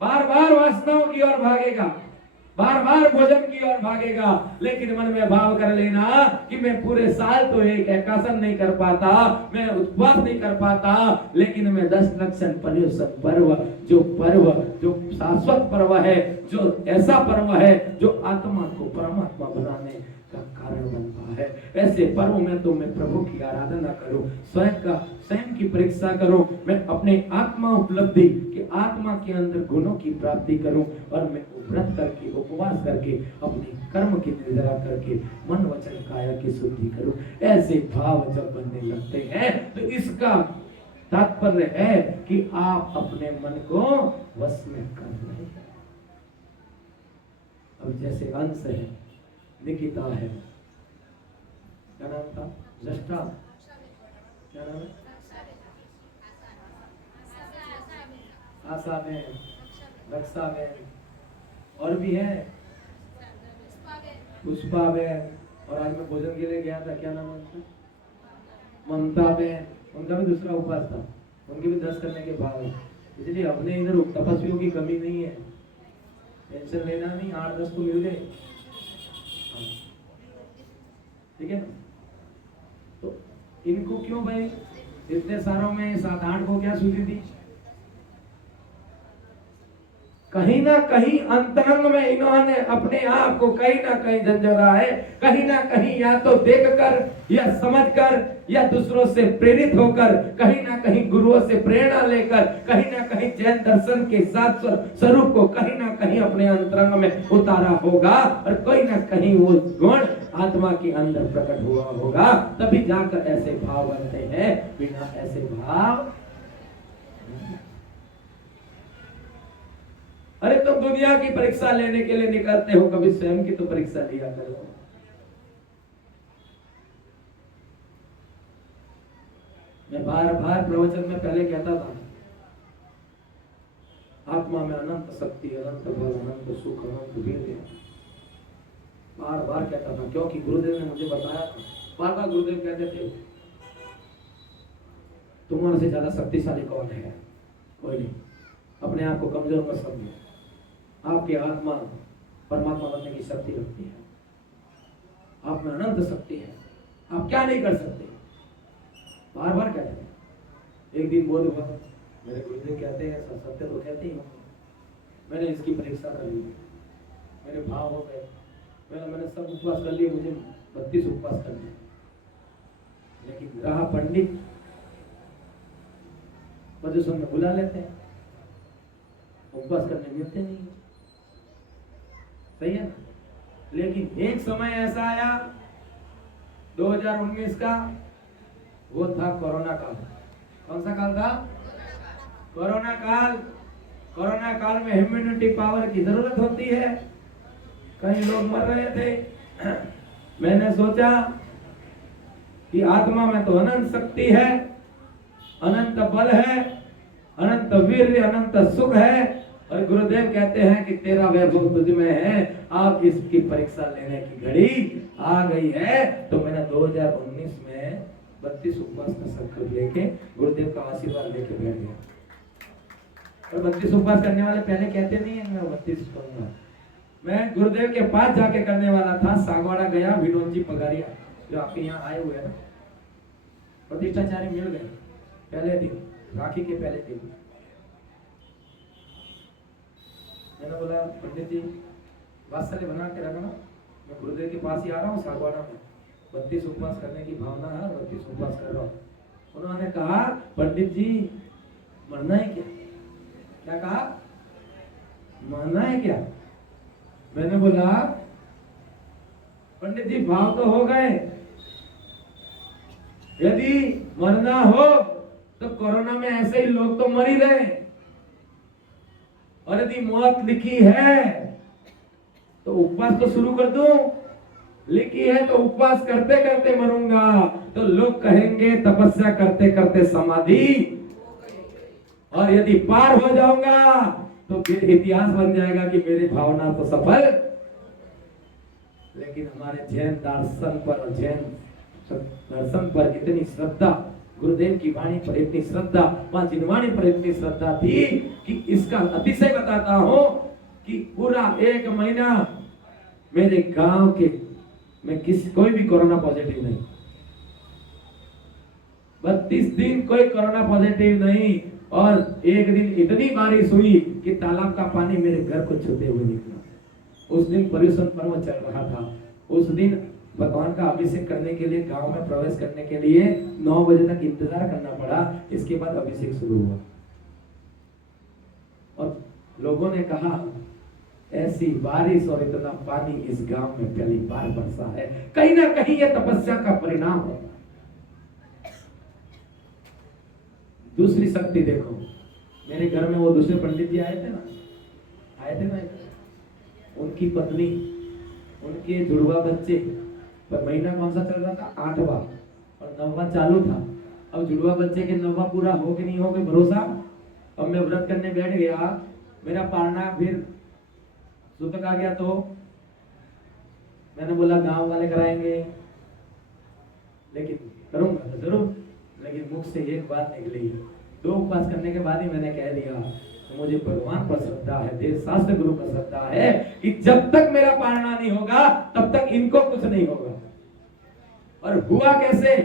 बार बार वासनाओं की ओर भागेगा। बार बार भोजन की ओर भागेगा, लेकिन मन में भाव कर लेना कि मैं पूरे साल तो एक एकासन नहीं कर पाता, मैं उपवास नहीं कर पाता, लेकिन मैं 10 लक्षण पर्व, जो शाश्वत पर्व है, जो ऐसा पर्व है जो आत्मा को परमात्मा बनाने का कारण बनता है, ऐसे पर्व में तो मैं प्रभु की आराधना करूं, स्वयं की परीक्षा करूं, मैं अपने आत्मा उपलब्धि कि आत्मा के अंदर गुणों की प्राप्ति करूं, और मैं व्रत करके उपवास करके अपने कर्म की निर्जरा करके मन वचन काया की शुद्धि करूं। ऐसे भाव जब बनने लगते हैं तो इसका तात्पर्य है कि आप अपने मन को वश में कर रहे हैं। अब जैसे अंश है, निकिता है, क्या नाम था, जस्टा, क्या नाम है, आशा में, रक्षा में, और भी है पुष्पा में, और आज मैं भोजन के लिए गया था, क्या नाम है उनका, ममता में, उनका भी दूसरा उपवास था, उनके भी 10 करने के भाव है। इसलिए अपने इधर तपस्वियों की कमी नहीं है, टेंशन लेना नहीं, 8-10 तो मिल गए, ठीक है ना। तो इनको क्यों भाई इतने सारों में 7-8 को क्या सूझी थी, कहीं ना कहीं अंतरंग में इन्होंने अपने आप को कहीं ना कहीं झंझोरा है, कहीं ना कहीं या तो देखकर या समझकर या दूसरों से प्रेरित होकर, कहीं ना कहीं गुरुओं से प्रेरणा लेकर, कहीं ना कहीं जैन दर्शन के साथ स्वरूप को कहीं ना कहीं अपने अंतरंग में उतारा होगा, और कहीं ना कहीं वो गुण आत्मा के अंदर प्रकट हुआ होगा, तभी जाकर ऐसे भाव बनते हैं। बिना ऐसे भाव, अरे तुम दुनिया की परीक्षा लेने के लिए निकलते हो, कभी स्वयं की तो परीक्षा लिया करो। मैं बार बार प्रवचन में पहले कहता था, आत्मा में अनंत शक्ति, अनंत बल, अनंत सुख, अनंत वीर्य, बार बार कहता था, क्योंकि गुरुदेव ने मुझे बताया था। बार बार गुरुदेव कहते थे, तुम्हारे से ज्यादा शक्तिशाली कौन है, कोई नहीं, अपने आप को कमजोर मत समझो, आपकी आत्मा परमात्मा बनने की शक्ति रखती है, आप में अनंत शक्ति है, आप क्या नहीं कर सकते, बार बार कहते हैं। एक दिन बोध हुआ, मेरे गुरुदेव कहते हैं, सत्य तो कहते ही, मैंने इसकी परीक्षा कर ली, मेरे भाव हो गए, मैंने सब उपवास कर लिए, मुझे 32 उपवास कर लिए, लेकिन रहा पंडित मधुसूदन में बुला लेते हैं, उपवास करने मिलते नहीं, सही है ना। लेकिन एक समय ऐसा आया 2019 का, वो था कोरोना काल। कौन सा काल था, कोरोना काल। कोरोना काल में इम्यूनिटी पावर की जरूरत होती है, कई लोग मर रहे थे। मैंने सोचा कि आत्मा में तो अनंत शक्ति है, अनंत बल है, अनंत वीर्य, अनंत सुख है, और गुरुदेव कहते हैं कि तेरा वैभव तुझ में है, आप इसकी परीक्षा लेने की घड़ी आ गई है। तो मैंने 2019 में 32 उपवास का संकल्प लेके गुरुदेव का आशीर्वाद लेके बैठ गया। और 32 उपवास करने वाले पहले कहते नहीं है मैं 32 करूंगा, मैं गुरुदेव के पास जाके करने वाला था। सागवाड़ा गया, विनोद जी पगारिया जो आपके यहाँ आए हुए हैं, प्रतिष्ठाचार्य मिल गए पहले दिन, राखी के पहले दिन। मैंने बोला पंडित जी वात्सल्य बना के रखना, मैं गुरुदेव के पास ही आ रहा हूँ सागवाड़ा में, 32 उपवास करने की भावना है, 32 उपवास कर रहा हूँ। उन्होंने कहा पंडित जी मरना है क्या, क्या कहा, मरना है क्या। मैंने बोला पंडित जी भाव तो हो गए, यदि मरना हो तो कोरोना में ऐसे ही लोग तो मर ही रहे, और यदि मौत लिखी है तो उपवास तो शुरू कर दूं, लिखी है तो उपवास करते करते मरूंगा तो लोग कहेंगे तपस्या करते करते समाधि, और यदि पार हो जाऊंगा तो फिर इतिहास बन जाएगा कि मेरी भावना तो सफल। लेकिन हमारे जैन दर्शन पर और जैन दर्शन पर इतनी श्रद्धा, गुरुदेव की वाणी पर इतनी श्रद्धा, मां जिनवाणी पर इतनी श्रद्धा थी कि इसका अतिशय बताता हूं कि पूरा 1 महीना मेरे गांव के में कोई भी कोरोना पॉजिटिव नहीं, 32 दिन कोई कोरोना पॉजिटिव नहीं। और एक दिन इतनी बारिश हुई कि तालाब का पानी मेरे घर को छूते हुए निकला। उस दिन पर्युषण पर्व चल रहा था। उस दिन भगवान का अभिषेक करने के लिए गांव में प्रवेश करने के लिए 9 बजे तक इंतजार करना पड़ा। इसके बाद अभिषेक शुरू हुआ और लोगों ने कहा ऐसी बारिश और इतना पानी इस गांव में पहली बार बरसा है। कहीं ना कहीं यह तपस्या का परिणाम है। दूसरी शक्ति देखो, मेरे घर में वो दूसरे पंडित जी आए थे ना, उनकी पत्नी, उनके जुड़वा बच्चे, पर महीना कौन सा चल रहा था, 8वां और 9वां चालू था। अब जुड़वा बच्चे के 9वां पूरा हो कि नहीं हो गया भरोसा। अब मैं व्रत करने बैठ गया, मेरा पारना फिर सुतक आ गया, तो मैंने बोला गांव वाले कराएंगे, लेकिन करूंगा तो जरूर। लेकिन मुख से एक बात निकली, 2 उपवास करने के बाद ही मैंने कह दिया तो मुझे भगवान पर श्रद्धा है, देव शास्त्र गुरु पर श्रद्धा है कि जब तक मेरा पालना नहीं होगा तब तक इनको कुछ नहीं होगा। और हुआ कैसे,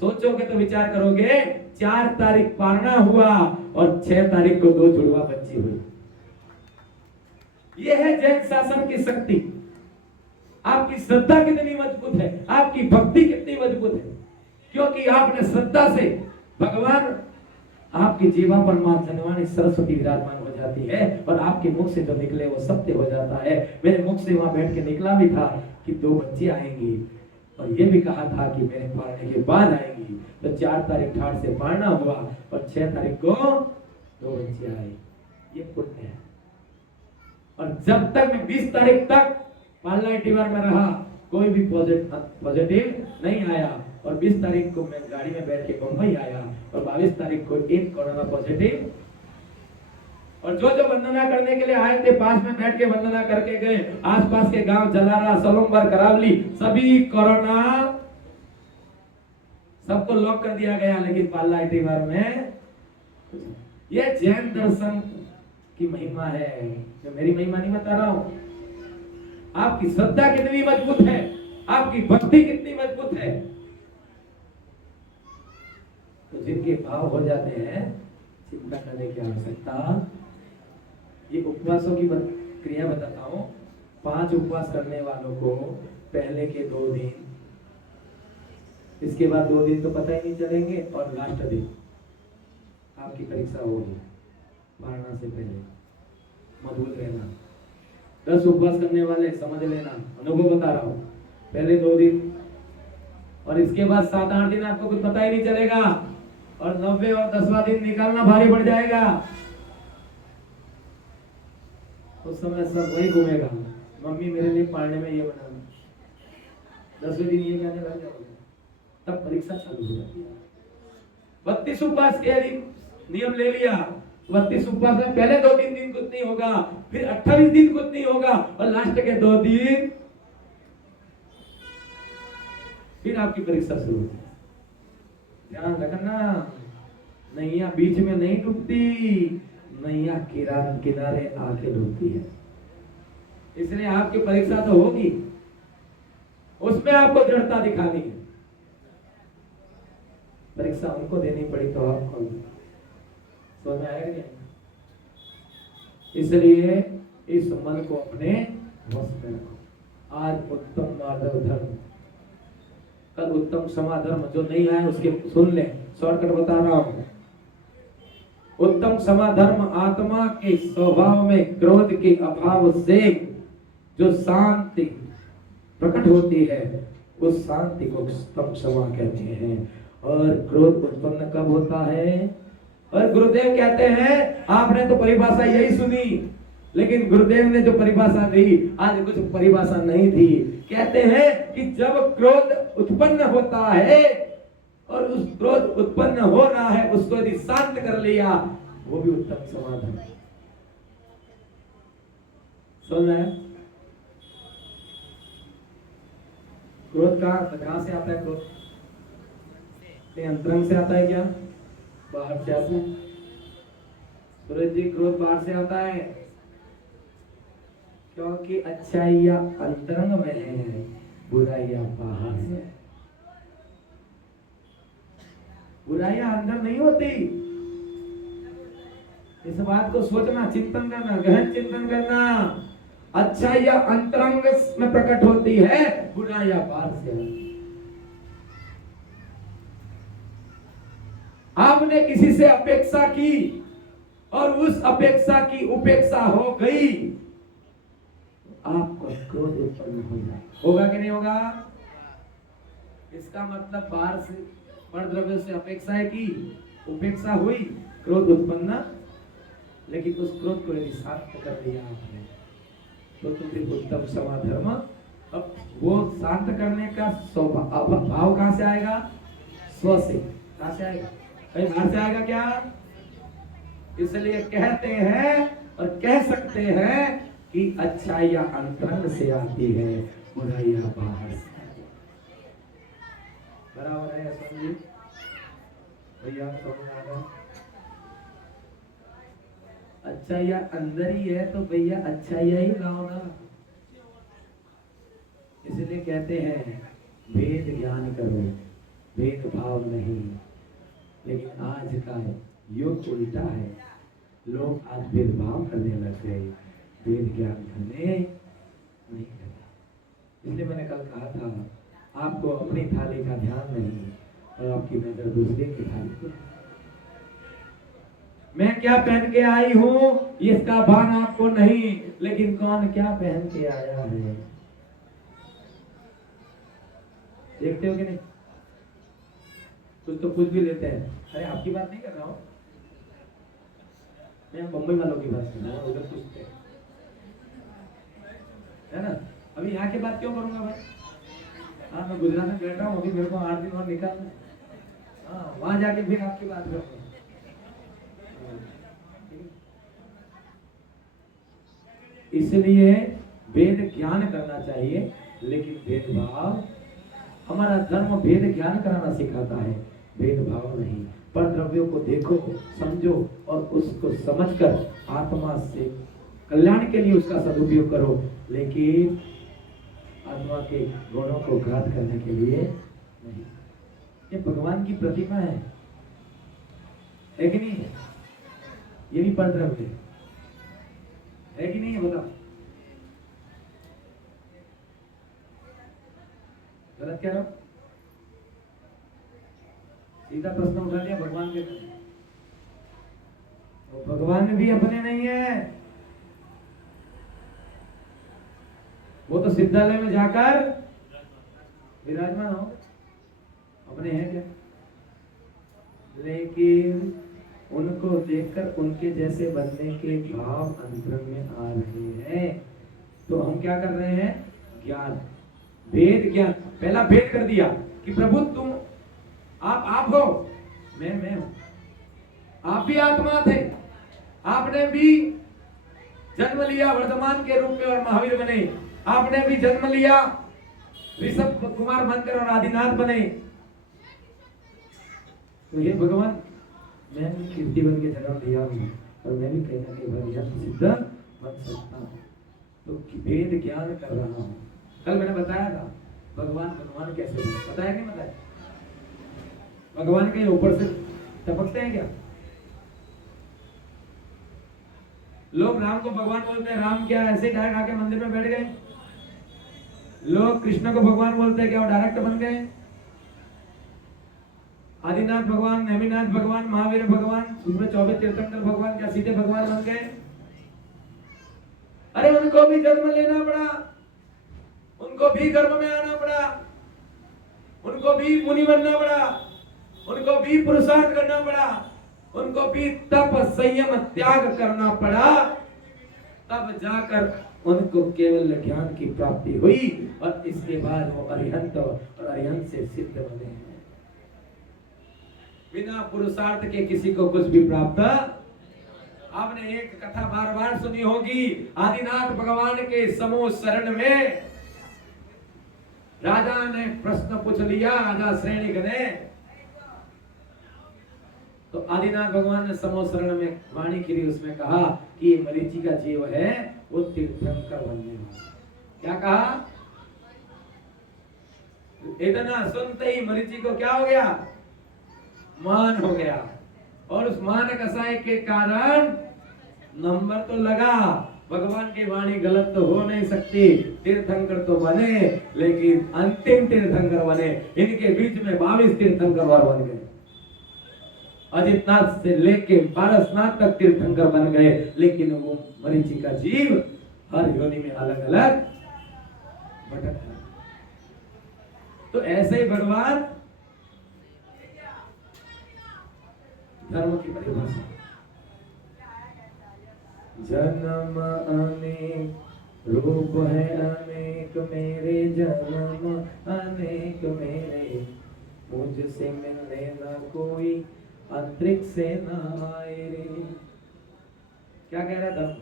सोचोगे तो विचार करोगे। 4 तारीख पालना हुआ और 6 तारीख को 2 जुड़वा बच्ची हुई। यह है जैन शासन की शक्ति। आपकी श्रद्धा कितनी मजबूत है, आपकी भक्ति कितनी मजबूत है, क्योंकि आपने श्रद्धा से भगवान आपकी जीवा पर मां धनवानी सरस्वती विराजमान हो जाती है और आपके मुख से जो निकले वो सत्य हो जाता है। मेरे मुख से वहां बैठ के निकला भी था कि 2 बच्चे आएंगी और ये भी कहा था कि मेरे पालने के बाद आएंगी। तो 4 तारीख ठाठ से पालना हुआ और 6 तारीख को 2 बच्चे आए। ये पुण्य है। और जब तक मैं 20 तारीख तक पालना टीवार में रहा, कोई भी पॉजिटिव नहीं आया। और 20 तारीख को मैं गाड़ी में बैठ के मुंबई आया और 22 तारीख को एक कोरोना पॉजिटिव। और जो जो वंदना करने के लिए आए थे पास में बैठ के वंदना करके गए। आसपास के गांव जलारा, सलोमबर, करावली, सभी कोरोना सबको लॉक कर दिया गया। लेकिन पाला टीवार में यह जैन दर्शन की महिमा है, जो मेरी महिमा नहीं बता रहा हूं। आपकी श्रद्धा कितनी मजबूत है, आपकी भक्ति कितनी मजबूत है, तो जिनके भाव हो जाते हैं चिंता करने की आवश्यकता। ये उपवासों की क्रिया बताता हूं। 5 उपवास करने वालों को पहले के 2 दिन, इसके बाद 2 दिन तो पता ही नहीं चलेंगे और लास्ट दिन आपकी परीक्षा होगी। मारना से पहले मजबूत रहना। 10 उपवास करने वाले समझ लेना, अनुभव बता रहा हूं। पहले 2 दिन और इसके बाद 7-8 दिन आपको कुछ पता ही नहीं चलेगा और 90 और 10वां दिन निकालना भारी पड़ जाएगा। उस समय सब वही घूमेगा, मम्मी मेरे लिए पालने में ये बनाना, 10वें दिन ये कहने लग जाएगा। तब परीक्षा चालू हो जाती है। 32 उपवास के नियम ले लिया। 32 उपवास में पहले 2-3 दिन कुछ नहीं होगा, फिर 28 दिन कुछ नहीं होगा और लास्ट के 2 दिन फिर आपकी परीक्षा शुरू होती है। ध्यान रखना, नैया बीच में नहीं डूबती, नैया किनारे आके डूबती है। इसलिए आपकी परीक्षा तो होगी, उसमें आपको दृढ़ता दिखानी है। परीक्षा उनको देनी पड़ी तो आपको समझ में आएगा। इसलिए इस मन को अपने वश में रखो। आज उत्तम माधव धर्म, कल उत्तम समाधर्म, जो नहीं आए उसके सुन ले, शॉर्टकट बता रहा हूं। उत्तम समाधर्म आत्मा के स्वभाव में क्रोध के अभाव से जो शांति प्रकट होती है, उस शांति को उत्तम क्षमा कहते हैं। और क्रोध उत्पन्न कब होता है? और गुरुदेव कहते हैं, आपने तो परिभाषा यही सुनी, लेकिन गुरुदेव ने जो परिभाषा दी आज कुछ परिभाषा नहीं थी। कहते हैं कि जब क्रोध उत्पन्न होता है और उस क्रोध उत्पन्न हो रहा है, उसको यदि शांत कर लिया, वो भी उत्तम समाधान है। सुन रहे हैं? क्रोध कहां से आता है? क्रोध अंतरंग से आता है क्या बाहर से आता है? सूरज जी, क्रोध बाहर से आता है क्योंकि अच्छाइयां अंतरंग में है, बुराइयां बाहर से। बुराइयां अंदर नहीं होती, इस बात को सोचना, चिंतन करना, गहन चिंतन करना। अच्छाइयां अंतरंग में प्रकट होती है, बुराइयां बाहर से। आपने किसी से अपेक्षा की और उस अपेक्षा की उपेक्षा हो गई, आपको क्रोध उत्पन्न हो जाए, होगा कि नहीं होगा? इसका मतलब बाहर से पर द्रव्य से अपेक्षाएं की, उपेक्षा हुई, क्रोध उत्पन्न। लेकिन उस क्रोध को यदि शांत कर दिया आपने तो तुम्हें उत्तम समाधर्म। अब वो शांत करने का भाव कहां से आएगा? स्व से। कहां से आएगा? कहीं बाहर से आएगा क्या? इसलिए कहते हैं और कह सकते हैं कि अच्छाइयां अंतरंग से आती है, बुराइयां बाहर से। बराबर है समझिए भैया, समझ आ रहा? अच्छाइयां अंदर ही है तो भैया अच्छाइयां ही लाओ ना। इसलिए कहते हैं भेद ज्ञान करो, भेदभाव नहीं। लेकिन आज का युग उल्टा है, लोग आज भेदभाव करने लग गए, भेद ज्ञान करने नहीं करते। इसलिए मैंने कल कहा था आपको अपनी थाली का ध्यान नहीं और आपकी नजर दूसरे की थाली पर। मैं क्या पहन के आई हूं इसका भान आपको नहीं, लेकिन कौन क्या पहन के आया है देखते हो कि नहीं? कुछ तो कुछ भी लेते हैं। अरे आपकी बात नहीं कर रहा हूं मैं, बम्बई वालों की बात कर रहा हूं, उधर कुछ है ना। अभी यहाँ की बात क्यों करूंगा भाई? हाँ मैं गुजरात में बैठ रहा हूँ, अभी मेरे को 8 दिन और निकालना। हाँ वहां जाके फिर आपकी बात करूंगा। इसलिए वेद ज्ञान करना चाहिए, लेकिन भेदभाव, हमारा धर्म भेद ज्ञान कराना सिखाता है, भेदभाव नहीं। पर द्रव्यों को देखो, समझो और उसको समझकर आत्मा से कल्याण के लिए उसका सदुपयोग करो, लेकिन आत्मा के गुणों को घात करने के लिए नहीं। ये भगवान की प्रतिमा है कि नहीं है? ये भी पर द्रव्य है कि नहीं है? बताओ गलत कह रहा हूं? सीधा प्रश्न उठा लिया भगवान के। तो भगवान भी अपने नहीं है, वो तो सिद्धालय में जाकर विराजमान हो, अपने हैं क्या? लेकिन उनको देखकर उनके जैसे बनने के भाव अंतरंग में आ रहे हैं। तो हम क्या कर रहे हैं? ज्ञान, भेद ज्ञान। पहला भेद कर दिया कि प्रभु तुम आप हो, मैं हूं। आप भी आत्मा थे, आपने भी जन्म लिया वर्तमान के रूप में और महावीर बने। आपने भी जन्म लिया, ऋषभ कुमार बनकर और आदिनाथ बने। तो ये भगवान, मैं कीर्ति बन के जन्म लिया हूं और मैं भी कहीं ना कहीं भगवान सिद्ध बन सकता हूं। तो भेद ज्ञान कर रहा हूं। कल मैंने बताया था भगवान कैसे बने, बताया नहीं बताया? भगवान के ऊपर से टपकते हैं क्या? लोग राम को भगवान बोलते हैं, राम क्या ऐसे डायरेक्ट आके मंदिर में बैठ गए? लोग कृष्ण को भगवान बोलते हैं, क्या वो डायरेक्ट बन गए? आदिनाथ भगवान, नेमिनाथ भगवान, महावीर भगवान, उसमें 24 तीर्थंकर भगवान क्या सीधे भगवान बन गए? अरे उनको भी जन्म लेना पड़ा, उनको भी गर्भ में आना पड़ा, उनको भी मुनि बनना पड़ा, उनको भी पुरुषार्थ करना पड़ा, उनको भी तप संयम त्याग करना पड़ा, तब जाकर उनको केवल ज्ञान की प्राप्ति हुई और इसके बाद वो अरिहंत और अरिहंत से सिद्ध बने हैं। बिना पुरुषार्थ के किसी को कुछ भी प्राप्त। आपने एक कथा बार बार सुनी होगी, आदिनाथ भगवान के समूह शरण में राजा ने प्रश्न पूछ लिया, राजा श्रेणिक ने, तो आदिनाथ भगवान ने समोसरण में वाणी खिली, उसमें कहा कि ये मरीचि का जीव है वो तीर्थंकर बनने वाला। क्या कहा? इतना सुनते ही मरीचि को क्या हो गया? मान हो गया। और उस मान कसाई के कारण नंबर तो लगा, भगवान की वाणी गलत तो हो नहीं सकती, तीर्थंकर तो बने, लेकिन अंतिम तीर्थंकर बने। इनके बीच में 22 तीर्थंकर और बन गए। अजितनाथ से लेके पारसनाथ तक तीर्थंकर बन गए, लेकिन वो मरीचि का जीव हर योनि में अलग अलग भटकता। तो ऐसे ही भगवान धर्म की परिभाषा, जन्म अनेक रूप है अनेक मेरे, जन्म अनेक मेरे, मुझसे मिलने न कोई अंतरिक्ष से न आए रे। क्या कह रहा धर्म?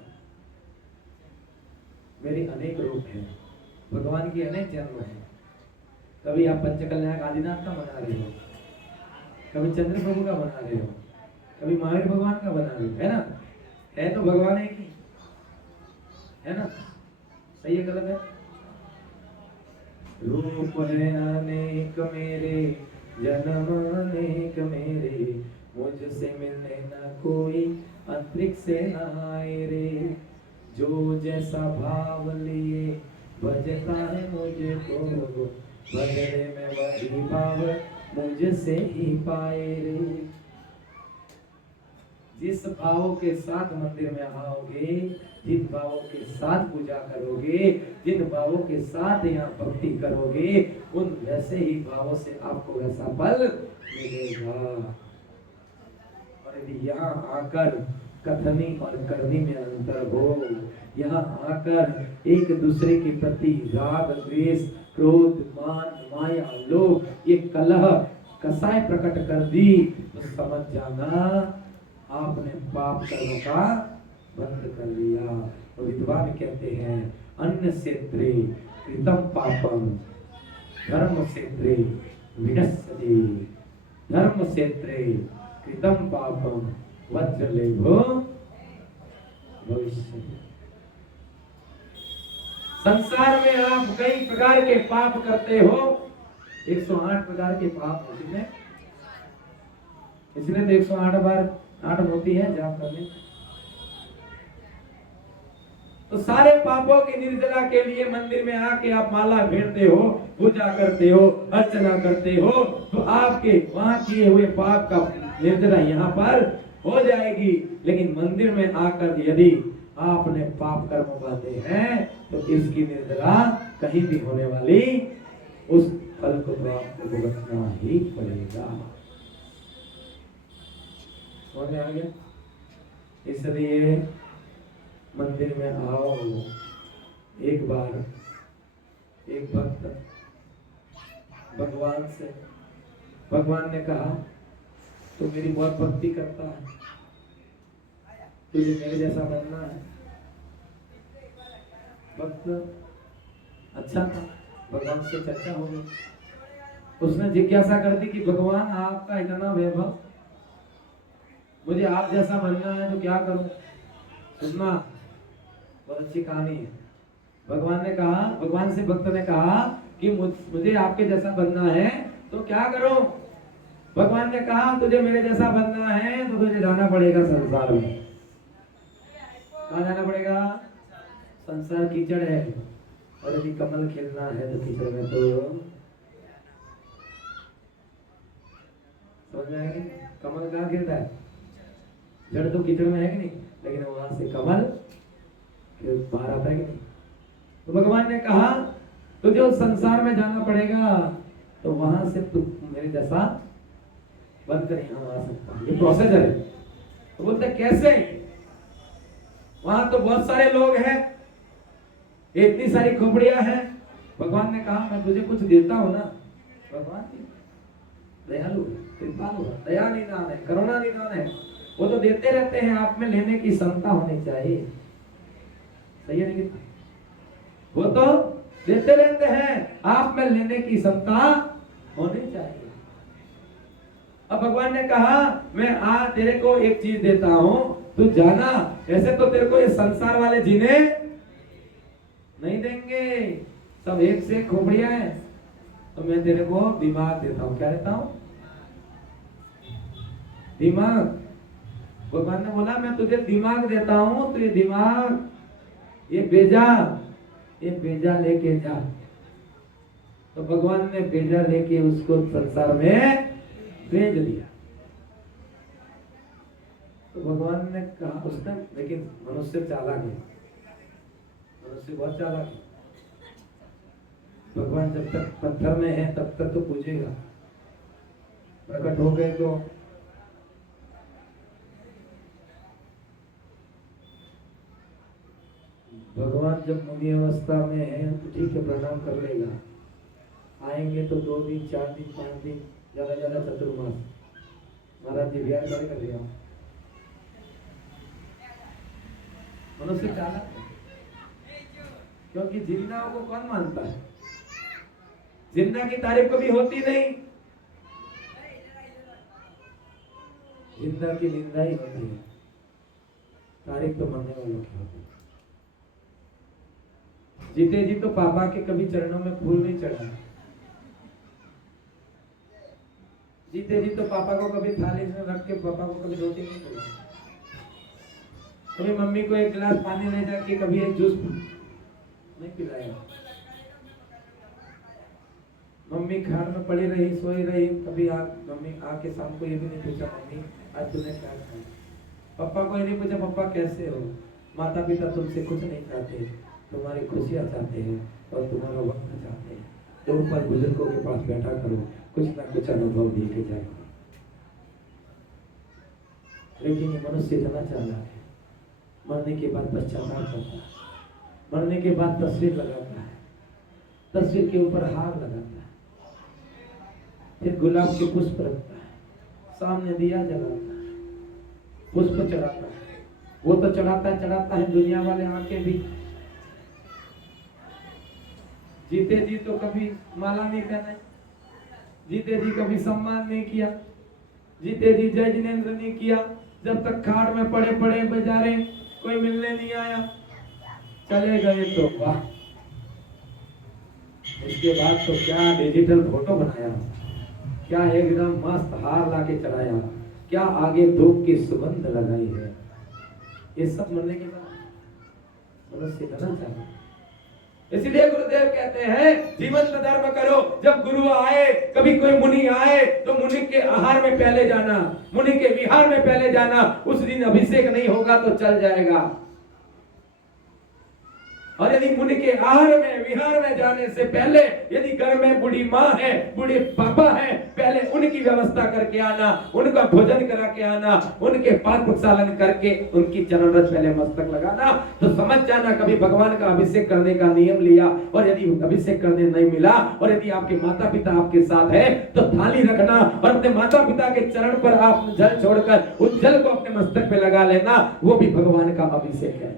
मेरी अनेक रूप है, भगवान की अनेक जन्म है। कभी आप पंचकल्याण आदिनाथ का बना रहे हो, कभी चंद्र प्रभु का बना रहे हो, कभी महावीर भगवान का बना रहे हो, है ना? है तो भगवान एक ही है ना? सही है गलत है? रूप है अनेक मेरे, जन्म अनेक मेरे, मुझसे मिलने न कोई अंतरिक्ष से न आए रे। जो जैसा भाव लिए भजता है मुझको, बदले में वही भाव मुझसे ही पाए रे। जिस भावों के साथ मंदिर में आओगे, जिन भावों के साथ पूजा करोगे, जिन भावों के साथ यहाँ भक्ति करोगे, उन वैसे ही भावों से आपको वैसा फल मिलेगा। और यदि यहाँ आकर कथनी और करनी में अंतर हो, यहाँ आकर एक दूसरे के प्रति राग द्वेष क्रोध मान माया लोभ ये कलह कसाय प्रकट कर दी, तो समझ जाना आपने पाप कर्म का बंद कर लिया। और विद्वान कहते हैं अन्न क्षेत्रे कृतम पापम धर्म क्षेत्रे विनश्यति, धर्म क्षेत्रे कृतम पापम वज्रलेभो भविष्य। संसार में आप कई प्रकार के पाप करते हो, 108 प्रकार के पाप होते हैं, इसलिए तो 108 बार 8 होती है जाप करने। तो सारे पापों की निर्जला के लिए मंदिर में आके आप माला फेरते हो, पूजा करते हो, अर्चना करते हो, तो आपके वहां किए हुए पाप का निर्जला यहाँ पर हो जाएगी। लेकिन मंदिर में आकर यदि आपने पाप कर्म पाते हैं तो इसकी निर्जला कहीं भी होने वाली, उस फल को तो आपको भुगतना ही पड़ेगा। समझ में आ गया? इसलिए मंदिर में आओ। एक बार एक भक्त भगवान से, भगवान ने कहा तू मेरी बहुत भक्ति करता है, तुझे मेरे जैसा बनना है। भक्त अच्छा था, भगवान से चर्चा हो गई, उसने जिज्ञासा कर दी कि भगवान आपका इतना वैभव, मुझे आप जैसा बनना है तो क्या करूं? सुनना, बहुत अच्छी कहानी है। भगवान ने कहा, भगवान से भक्त ने कहा कि मुझे आपके जैसा बनना है तो क्या करूं? भगवान ने कहा तुझे मेरे जैसा बनना है तो तुझे जाना पड़ेगा संसार में। कहाँ जाना पड़ेगा? संसार कीचड़ है, और यदि कमल खिलना है तो कीचड़ में तो समझ में आएगी। कमल कहाँ खिलता है? जड़ तो कीचड़ में है कि नहीं, लेकिन वहां से कमल बाहर आता है कि नहीं। तो भगवान ने कहा तुझे उस संसार में जाना पड़ेगा, तो वहां से तू मेरे जैसा बनकर यहाँ आ सकता है। ये प्रोसेस है। तो बोलते कैसे? वहां तो बहुत सारे लोग हैं, इतनी सारी खोपड़ियां हैं। भगवान ने कहा मैं तुझे कुछ देता हूं ना। भगवान दयालु है, कृपालु है, दया निधान है, करुणा निधान है, वो तो देते रहते हैं। आप में लेने की क्षमता होनी चाहिए। सही है नहीं? वो तो देते रहते हैं, आप में लेने की क्षमता होनी चाहिए। अब भगवान ने कहा मैं तेरे को एक चीज देता हूं, तू जाना। ऐसे तो तेरे को ये संसार वाले जीने नहीं देंगे, सब एक से एक खोपड़ियां है। तो मैं तेरे को दिमाग देता हूं। क्या देता हूं? दिमाग। भगवान ने बोला मैं तुझे दिमाग देता हूं, तो ये दिमाग, ये बेजा लेके जा। तो भगवान ने बेजा लेके उसको संसार में भेज दिया। तो भगवान ने कहा उसने, लेकिन मनुष्य चालाक है, मनुष्य बहुत चालाक है। भगवान जब तक पत्थर में है तब तक तो पूजेगा, प्रकट हो गए तो भगवान जब मुनि अवस्था में है तो ठीक है, प्रणाम कर लेगा। आएंगे तो 2 दिन 4 दिन 5 दिन, ज्यादा ज्यादा चतुर्मास। महाराज जी बिहार कर दिया। मनुष्य चालाक है, क्योंकि जिंदाओं को कौन मानता है? जिंदा की तारीफ कभी होती नहीं, जिंदा की निंदा ही होती है, तारीफ तो मरने वालों की होती है। जीते जी तो पापा के कभी चरणों में फूल नहीं चढ़ा, जीते जी तो पापा को कभी थाली में रख के पापा को कभी रोटी नहीं खिलाई, कभी मम्मी को एक गिलास पानी ले जाके कभी एक जूस नहीं पिलाया। मम्मी खाट में पड़ी रही, सोई रही, कभी मम्मी आके शाम को ये भी नहीं पूछा मम्मी आज तूने क्या खाया। पापा को ये नहीं पूछा पापा कैसे हो। माता पिता तुमसे कुछ नहीं चाहते, तुम्हारी खुशियां चाहते हैं और तुम्हारा वक्त चाहते हैं। तो ऊपर बुजुर्गों के पास बैठा करो, कुछ ना कुछ अनुभव दे के जाए। लेकिन ये मनुष्य इतना चालाक है, मरने के बाद पश्चाताप करता है, मरने के बाद तस्वीर लगाता है, तस्वीर के ऊपर हार लगाता है, फिर गुलाब के पुष्प रखता है, सामने दिया जलाता है, पुष्प चढ़ाता है। वो तो चढ़ाता है दुनिया वाले आके भी। जीते जी तो कभी माला नहीं पहने, जीते जी कभी सम्मान नहीं किया, जीते जी जय जिनेन्द्र नहीं किया। जब तक खाट में पड़े पड़े बेचारे, कोई मिलने नहीं आया, चले गए तो वाह। इसके बाद तो क्या डिजिटल फोटो बनाया, क्या एकदम मस्त हार लाके चढ़ाया, क्या आगे धूप की सुगंध लगाई है। ये सब मरने के बाद मनुष्य करना चाहिए। इसलिए गुरुदेव कहते हैं जीवन में धर्म करो। जब गुरु आए, कभी कोई मुनि आए तो मुनि के आहार में पहले जाना, मुनि के विहार में पहले जाना। उस दिन अभिषेक नहीं होगा तो चल जाएगा। और यदि मुनि के आहार में विहार में जाने से पहले यदि घर में बूढ़ी माँ है, बूढ़े पापा है, पहले उनकी व्यवस्था करके आना, उनका भोजन करा के आना, उनके पाद प्रक्षालन करके उनकी चरण रज पहले मस्तक लगाना। तो समझ जाना कभी भगवान का अभिषेक करने का नियम लिया और यदि अभिषेक करने नहीं मिला और यदि आपके माता पिता आपके साथ है तो थाली रखना और अपने माता पिता के चरण पर आप जल छोड़कर उस जल को अपने मस्तक पे लगा लेना, वो भी भगवान का अभिषेक है।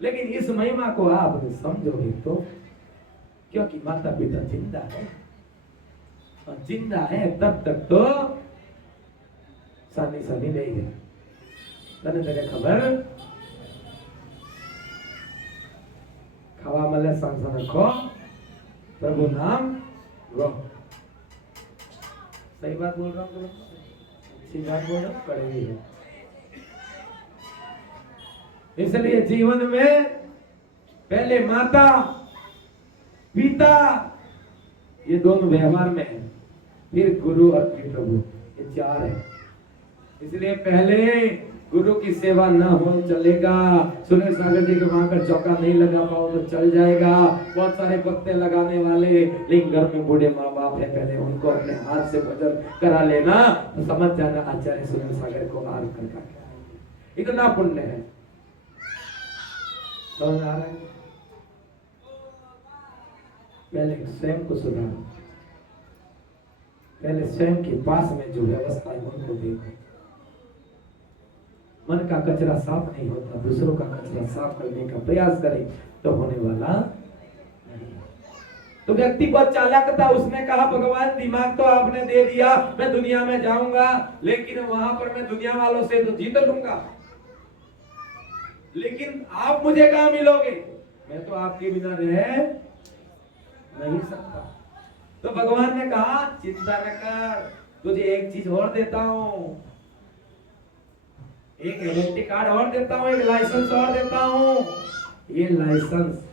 लेकिन इस महिमा को आप समझोगे तो, क्योंकि माता पिता जिंदा है और जिंदा है तब तक तो सानी सानी नहीं है। तने तेरे खबर खावा मले सांसन रखो, प्रभु नाम लो। सही बात बोल रहा हूँ, अच्छी बात बोल रहा हूँ, कड़वी है। इसलिए जीवन में पहले माता पिता ये दोनों व्यवहार में है, फिर गुरु और फिर प्रभु, ये 4 है। इसलिए पहले गुरु की सेवा न हो चलेगा। सुनील सागर जी के वहां पर चौका नहीं लगा पाओ तो चल जाएगा। बहुत सारे वक्ते लगाने वाले, लेकिन घर में बूढ़े माँ बाप है, पहले उनको अपने हाथ से भोजन करा लेना तो समझ जाना आचार्य सुनील सागर को आर कर इतना पुण्य है। समझ आ रहा है? पहले स्वयं को सुधारो, पहले स्वयं के पास में जो व्यवस्था है उनको देखो। मन का कचरा साफ नहीं होता, दूसरों का कचरा साफ करने का प्रयास करें तो होने वाला नहीं। तो व्यक्ति बहुत चालाक था, उसने कहा भगवान दिमाग तो आपने दे दिया, मैं दुनिया में जाऊंगा, लेकिन वहां पर मैं दुनिया वालों से तो जीत लूंगा, लेकिन आप मुझे कहां मिलोगे, मैं तो आपके बिना रह नहीं सकता। तो भगवान ने कहा चिंता न कर, तुझे एक चीज और देता हूं, एक आइडेंटिटी कार्ड और देता हूं, एक लाइसेंस और देता हूं। ये लाइसेंस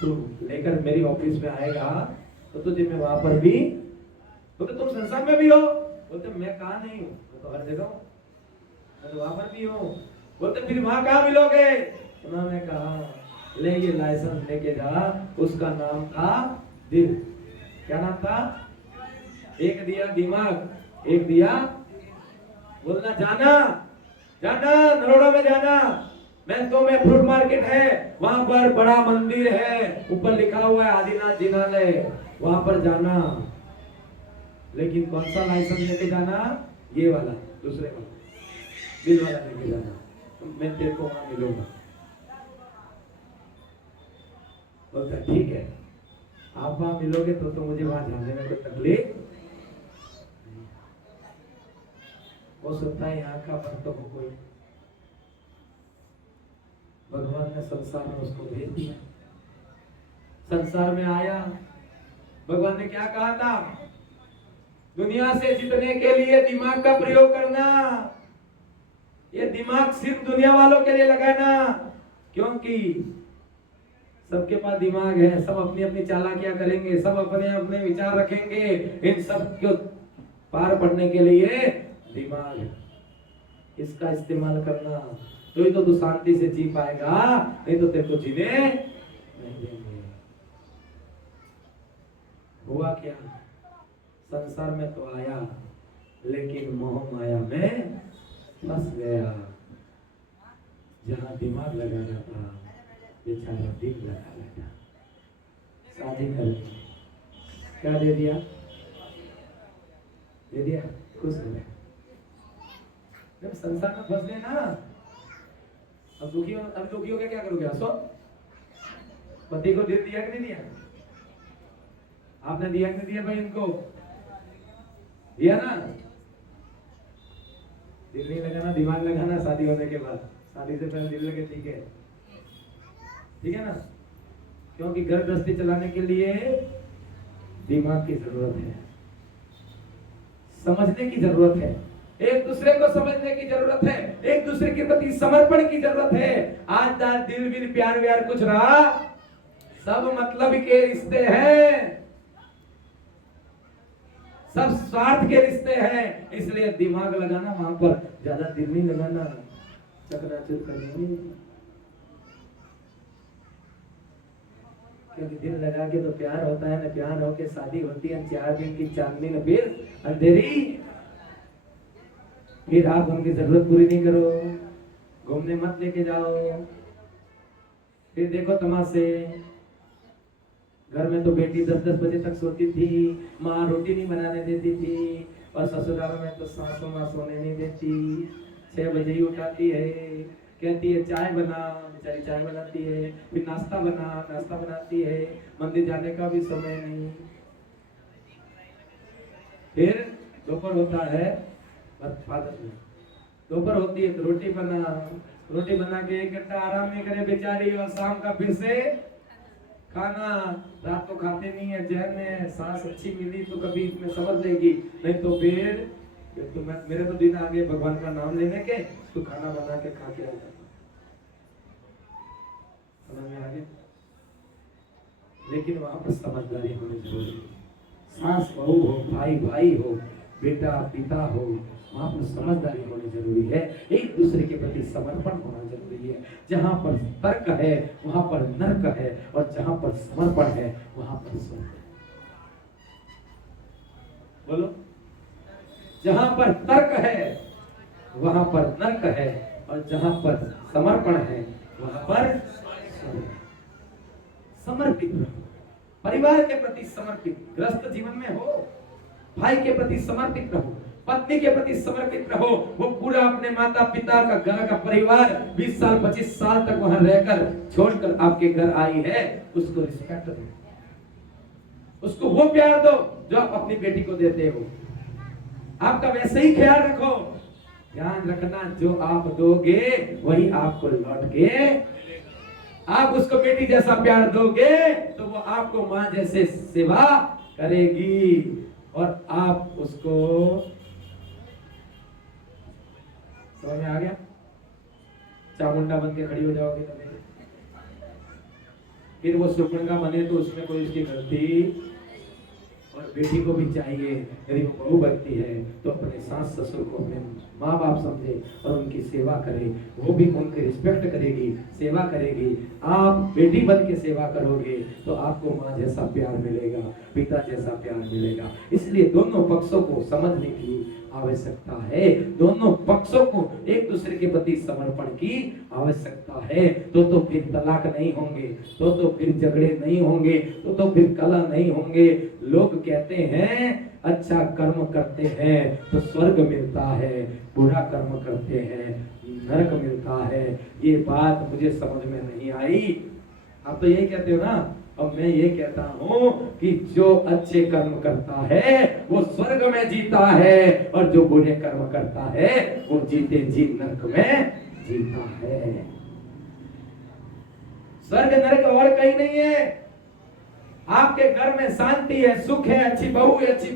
तू लेकर मेरी ऑफिस में आएगा तो तुझे मैं वहां पर भी, तो तुम संसार में भी हो, बोलते मैं कहा नहीं हूं, मैं तो हर जगह हूं, मैं तो वहां पर भी हूं। बोलते फिर वहां कहां मिलोगे, उन्होंने कहा ले ये लाइसेंस लेके जा। उसका नाम था दिल। क्या नाम था? एक दिया दिमाग, एक दिया बोलना जाना, जाना नरोड़ा में जाना, मैं तो में फ्रूट मार्केट है, वहां पर बड़ा मंदिर है, ऊपर लिखा हुआ है आदिनाथ जिनालय, वहां पर जाना। लेकिन कौन सा लाइसेंस लेके जाना? ये वाला, दूसरे वाला, दिल वाला लेके जाना, मैं तेरे को वहां मिलूंगा। बोलता ठीक है, आप वहां मिलोगे तो मुझे वहां जाने में कोई तकलीफ, हो सकता है यहाँ का पर तो कोई, भगवान ने संसार में उसको भेज दिया, संसार में आया। भगवान ने क्या कहा था? दुनिया से जीतने के लिए दिमाग का प्रयोग करना, ये दिमाग सिर्फ दुनिया वालों के लिए लगाना, क्योंकि सबके पास दिमाग है, सब अपनी अपनी चालाकियां करेंगे, सब अपने अपने विचार रखेंगे, इन सब को पार पड़ने के लिए दिमाग है, इसका इस्तेमाल करना, तो ही तो तू शांति से जी पाएगा, नहीं तो तेरे को जीने नहीं देंगे। हुआ क्या? संसार में तो आया, लेकिन मोह माया में फंस गया। जहां दिमाग लगाना था बेचारा दिल लगा लगा, शादी कर ली, क्या दे दिया? दे दिया, खुश हो गया। जब संसार में फंस गए ना, अब दुखी हो गया, क्या करोगे? हंसो। पति को दिल दिया कि नहीं दिया? आपने दिया कि नहीं दिया भाई? इनको दिया ना? दिल नहीं लगाना, दिमाग लगाना शादी होने के बाद, शादी से पहले दिल लगे, ठीक है, ठीक है ना? क्योंकि घर गृहस्थी चलाने के लिए दिमाग की जरूरत है, समझने की जरूरत है, एक दूसरे को समझने की जरूरत है, एक दूसरे के प्रति समर्पण की जरूरत है। आज दिल विल प्यार व्यार कुछ रहा, सब मतलब के रिश्ते हैं, सब स्वार्थ के रिश्ते हैं, इसलिए दिमाग लगाना वहां पर, ज्यादा दिल नहीं लगाना, चकनाचूर करनी। क्योंकि दिल लगा के तो प्यार होता है ना, प्यार होके शादी होती है, 4 दिन की चांदनी न फिर अंधेरी, फिर आप उनकी जरूरत पूरी नहीं करो, घूमने मत लेके जाओ, फिर देखो तमाशे। घर में तो बेटी 10-10 बजे तक सोती थी, माँ रोटी नहीं बनाने देती थी, और ससुराल में तो सासू माँ सोने नहीं देती, 6 बजे ही उठाती है, कहती है चाय बना, बेचारी चाय बनाती है, फिर नाश्ता बनाती है, मंदिर जाने का भी समय नहीं। फिर दोपहर होता है, दोपहर होती है तो रोटी बना के 1 घंटा आराम नहीं करे बेचारी, और शाम का फिर से खाना। रात को खाते नहीं है, जहर में सांस अच्छी मिली तो कभी इसमें समझ लेगी, नहीं तो फिर तो मेरे तो दिन आ गए भगवान का नाम लेने के, तो खाना बना के खा के आ जाता। समझ में आ गया? लेकिन वहां पर समझदारी होनी जरूरी है। सास बहू हो, भाई भाई हो, बेटा पिता हो, वहां पर समझदारी होनी जरूरी है, एक दूसरे के प्रति समर्पण होना जरूरी है। जहां पर तर्क है वहां पर नर्क है, और जहां पर समर्पण है वहां पर स्वर्ग है। बोलो, जहां पर तर्क है वहां पर नर्क है, और जहां पर समर्पण है वहां पर स्वर्ग है। समर्पित रहो, परिवार के प्रति समर्पित, गृहस्थ जीवन में हो, भाई के प्रति समर्पित रहो, पत्नी के प्रति समर्पित रहो। वो पूरा अपने माता पिता का घर का परिवार 20 साल 25 साल तक वहां रहकर छोड़कर आपके घर आई है, उसको रिस्पेक्ट दो, उसको वो प्यार दो जो आप अपनी बेटी को देते हो। आपका वैसे ही ख्याल रखो। ध्यान रखना, जो आप दोगे वही आपको लौट के। आप उसको बेटी जैसा प्यार दोगे तो वो आपको मां जैसे सेवा करेगी, और आप उसको, समझ में आ गया? चामुंडा बन के खड़ी हो जाओगे तो फिर वो सुपरगा बने तो उसमें कोई उसकी गलती। और बेटी को भी चाहिए, यदि वो बहू बनती है तो अपने सास ससुर को अपने माँ बाप समझे और उनकी सेवा करे, वो भी उनकी रिस्पेक्ट करेगी, सेवा करेगी। आप बेटी बन के सेवा करोगे तो आपको माँ जैसा प्यार मिलेगा, पिता जैसा प्यार मिलेगा। इसलिए दोनों पक्षों को समझने की आवश्यकता है, दोनों पक्षों को एक दूसरे के प्रति समर्पण की आवश्यकता है। तो फिर तलाक नहीं होंगे, तो फिर झगड़े नहीं होंगे, तो फिर कलह नहीं होंगे। लोग कहते हैं अच्छा कर्म करते हैं तो स्वर्ग मिलता है, बुरा कर्म करते हैं नरक मिलता है। ये बात मुझे समझ में नहीं आई। आप तो यही कहते हो ना, अब मैं ये कहता हूँ कि जो अच्छे कर्म करता है वो स्वर्ग में जीता है, और जो बुरे कर्म करता है वो जीते जी नरक में जीता है। स्वर्ग नरक और कहीं नहीं है। आपके घर में शांति है, सुख है, अच्छी बहू है, अच्छी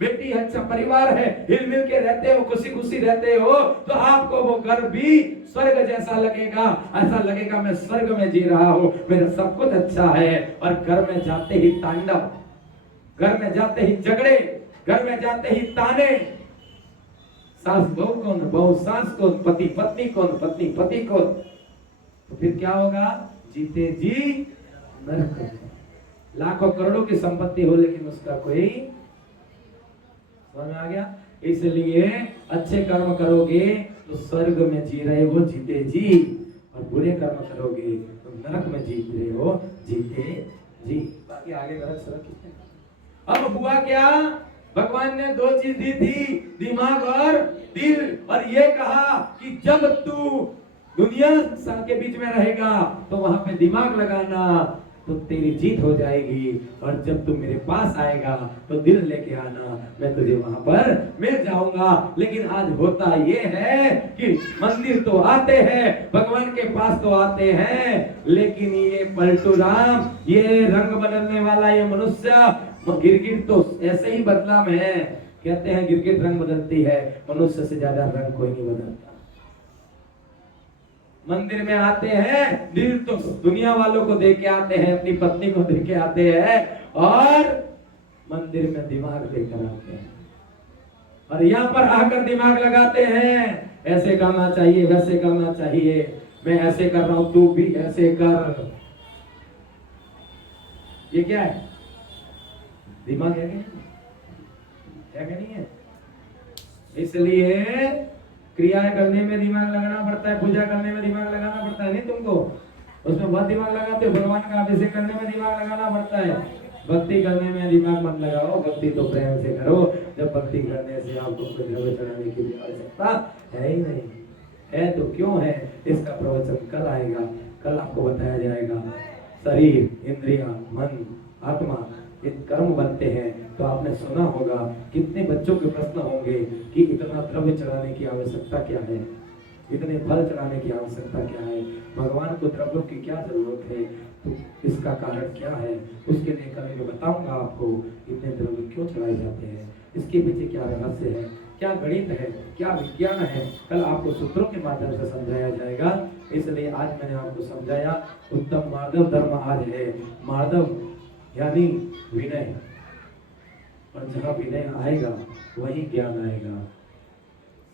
बेटी है, अच्छा परिवार है, हिलमिल के रहते हो, खुशी खुशी रहते हो, तो आपको वो घर भी स्वर्ग जैसा लगेगा। ऐसा लगेगा मैं स्वर्ग में जी रहा हूँ, मेरा सब कुछ अच्छा है। और घर में जाते ही तांडव, घर में जाते ही झगड़े, घर में जाते ही ताने, सास बहू कौन, बहू सास कौन, पति पत्नी कौन, पत्नी पति कौन, तो फिर क्या होगा? जीते जी नरक। लाखों करोड़ों की संपत्ति हो लेकिन उसका कोई, समझ में आ गया? इसलिए अच्छे कर्म करोगे तो स्वर्ग में जी रहे हो जीते जी, और बुरे कर्म करोगे तो नरक में जी रहे हो जीते जी। बाकी आगे गलत सड़क। अब हुआ क्या? भगवान ने दो चीज दी थी, दिमाग और दिल, और ये कहा कि जब तू दुनिया के बीच में रहेगा तो वहां पे दिमाग लगाना तो तेरी जीत हो जाएगी, और जब तू मेरे पास आएगा तो दिल लेके आना, मैं तुझे वहां पर मिल जाऊंगा। लेकिन आज होता ये है कि मंदिर तो आते हैं, भगवान के पास तो आते हैं, लेकिन ये पलटू राम, ये रंग बदलने वाला ये मनुष्य, गिरगिट तो ऐसे ही बदला में है। कहते हैं गिरगिट रंग बदलती है, मनुष्य से ज्यादा रंग कोई नहीं बदलता। मंदिर में आते हैं, दिल तो दुनिया वालों को देके आते हैं, अपनी पत्नी को देके आते हैं, और मंदिर में दिमाग लेकर आते हैं, और यहाँ पर आकर दिमाग लगाते हैं, ऐसे करना चाहिए, वैसे करना चाहिए, मैं ऐसे कर रहा हूं तू भी ऐसे कर। ये क्या है? दिमाग है क्या नहीं है? इसलिए क्रियाएं करने में दिमाग लगाना पड़ता है, पूजा करने में दिमाग लगाना पड़ता है। नहीं तुमको उसमें बहुत दिमाग लगाते हो, भगवान का अभिषेक करने में दिमाग लगाना पड़ता है। भक्ति करने में दिमाग मत लगाओ, भक्ति तो प्रेम से करो। जब भक्ति करने से आपको कोई द्रव्य चढ़ाने की आवश्यकता है ही नहीं है, तो क्यों है? इसका प्रवचन कल आएगा, कल आपको बताया जाएगा। शरीर, इंद्रिया, मन, आत्मा, ये कर्म बनते हैं। तो आपने सुना होगा कितने बच्चों के प्रश्न होंगे कि इतना द्रव्य चढ़ाने की आवश्यकता क्या है, इतने फल चढ़ाने की आवश्यकता क्या है, भगवान को द्रव्यों की क्या जरूरत है, तो इसका कारण क्या है? उसके लिए कल मैं बताऊंगा आपको इतने द्रव्य क्यों चढ़ाए जाते हैं, इसके पीछे क्या रहस्य है, क्या गणित है, क्या विज्ञान है, कल आपको सूत्रों के माध्यम से समझाया जाएगा। इसलिए आज मैंने आपको समझाया उत्तम मार्दव धर्म आज है। मार्दव यानी विनय, और जहाँ विनय आएगा वही ज्ञान आएगा।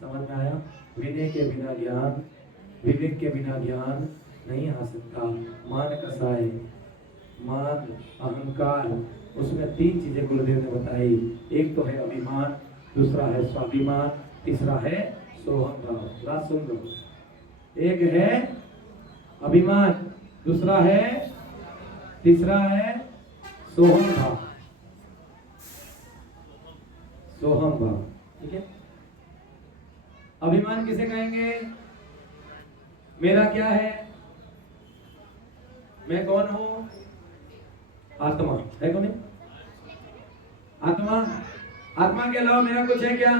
समझ में आया? विनय के बिना ज्ञान, विवेक के बिना ज्ञान नहीं आ सकता। मान कसाय, मान, अहंकार, उसमें तीन चीजें गुरुदेव ने बताई। एक तो है अभिमान, दूसरा है स्वाभिमान, तीसरा है सोहम भाव। बात सुन लो, एक है अभिमान, दूसरा है, तीसरा है सोहम भाव। सोहम भाव, ठीक है? अभिमान किसे कहेंगे? मेरा क्या है, मैं कौन हूं? आत्मा है, कौन है? आत्मा, आत्मा के अलावा मेरा कुछ है क्या?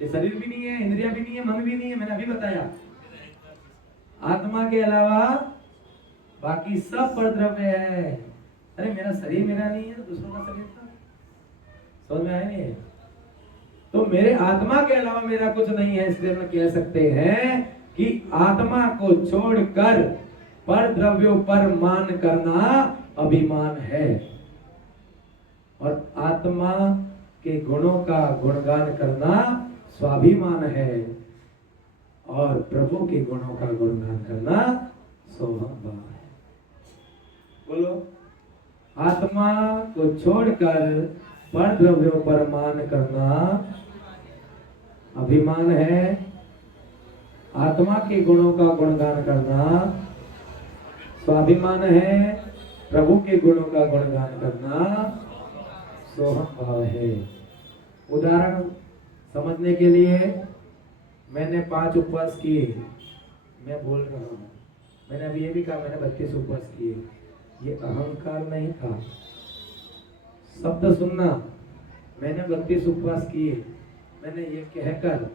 ये शरीर भी नहीं है, इंद्रिया भी नहीं है, मन भी नहीं है, मैंने अभी बताया। आत्मा के अलावा बाकी सब परद्रव्य है। अरे मेरा शरीर मेरा नहीं है, दूसरों का शरीर था, समझ में आया नहीं? तो मेरे आत्मा के अलावा मेरा कुछ नहीं है, इसलिए हम कह सकते हैं कि आत्मा को छोड़कर पर द्रव्यों पर मान करना अभिमान है, और आत्मा के गुणों का गुणगान करना स्वाभिमान है, और प्रभु के गुणों का गुणगान करना सोहम है। बोलो, आत्मा को छोड़कर पर द्रव्यों पर मान करना अभिमान है, आत्मा के गुणों का गुणगान करना स्वाभिमान है, प्रभु के गुणों का गुणगान करना सोहम भाव है। उदाहरण समझने के लिए मैंने 5 उपवास किए, मैं बोल रहा हूँ, मैंने अभी ये भी कहा मैंने 32 उपवास किए, ये अहंकार नहीं था। शब्द सुनना, मैंने 32 उपवास किए, मैंने ये कहकर